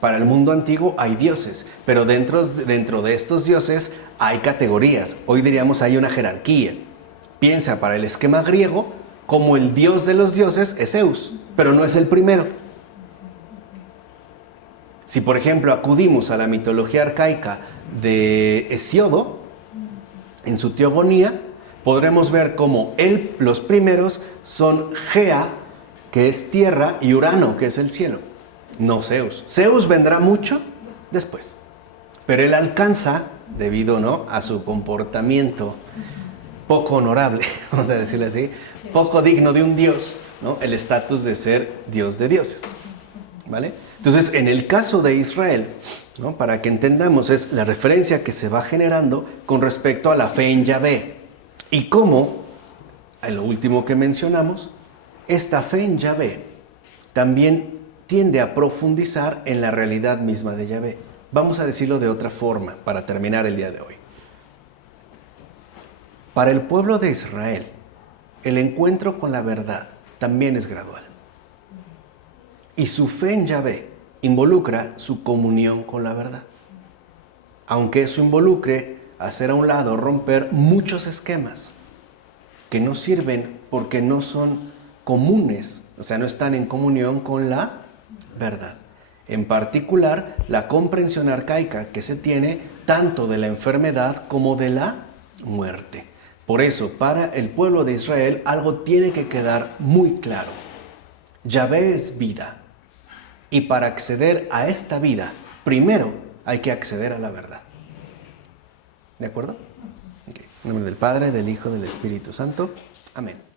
Para el mundo antiguo hay dioses, pero dentro de estos dioses hay categorías. Hoy diríamos hay una jerarquía. Piensa, para el esquema griego, como el dios de los dioses es Zeus, pero no es el primero. Si, por ejemplo, acudimos a la mitología arcaica de Hesíodo, en su teogonía, podremos ver cómo los primeros son Gea, que es tierra, y Urano, que es el cielo, no Zeus. Zeus vendrá mucho después, pero él alcanza, debido, ¿no?, a su comportamiento poco honorable, vamos a decirle así, poco digno de un Dios, ¿no? El estatus de ser Dios de dioses, ¿vale? Entonces, en el caso de Israel, ¿no? Para que entendamos, es la referencia que se va generando con respecto a la fe en Yahvé y cómo, en lo último que mencionamos, esta fe en Yahvé también tiende a profundizar en la realidad misma de Yahvé. Vamos a decirlo de otra forma para terminar el día de hoy. Para el pueblo de Israel, el encuentro con la verdad también es gradual. Y su fe en Yahvé involucra su comunión con la verdad. Aunque eso involucre hacer a un lado, romper muchos esquemas que no sirven porque no son comunes, o sea, no están en comunión con la verdad. En particular, la comprensión arcaica que se tiene tanto de la enfermedad como de la muerte. Por eso, para el pueblo de Israel, algo tiene que quedar muy claro. Yahvé es vida. Y para acceder a esta vida, primero hay que acceder a la verdad. ¿De acuerdo? Okay. En nombre del Padre, del Hijo, del Espíritu Santo. Amén.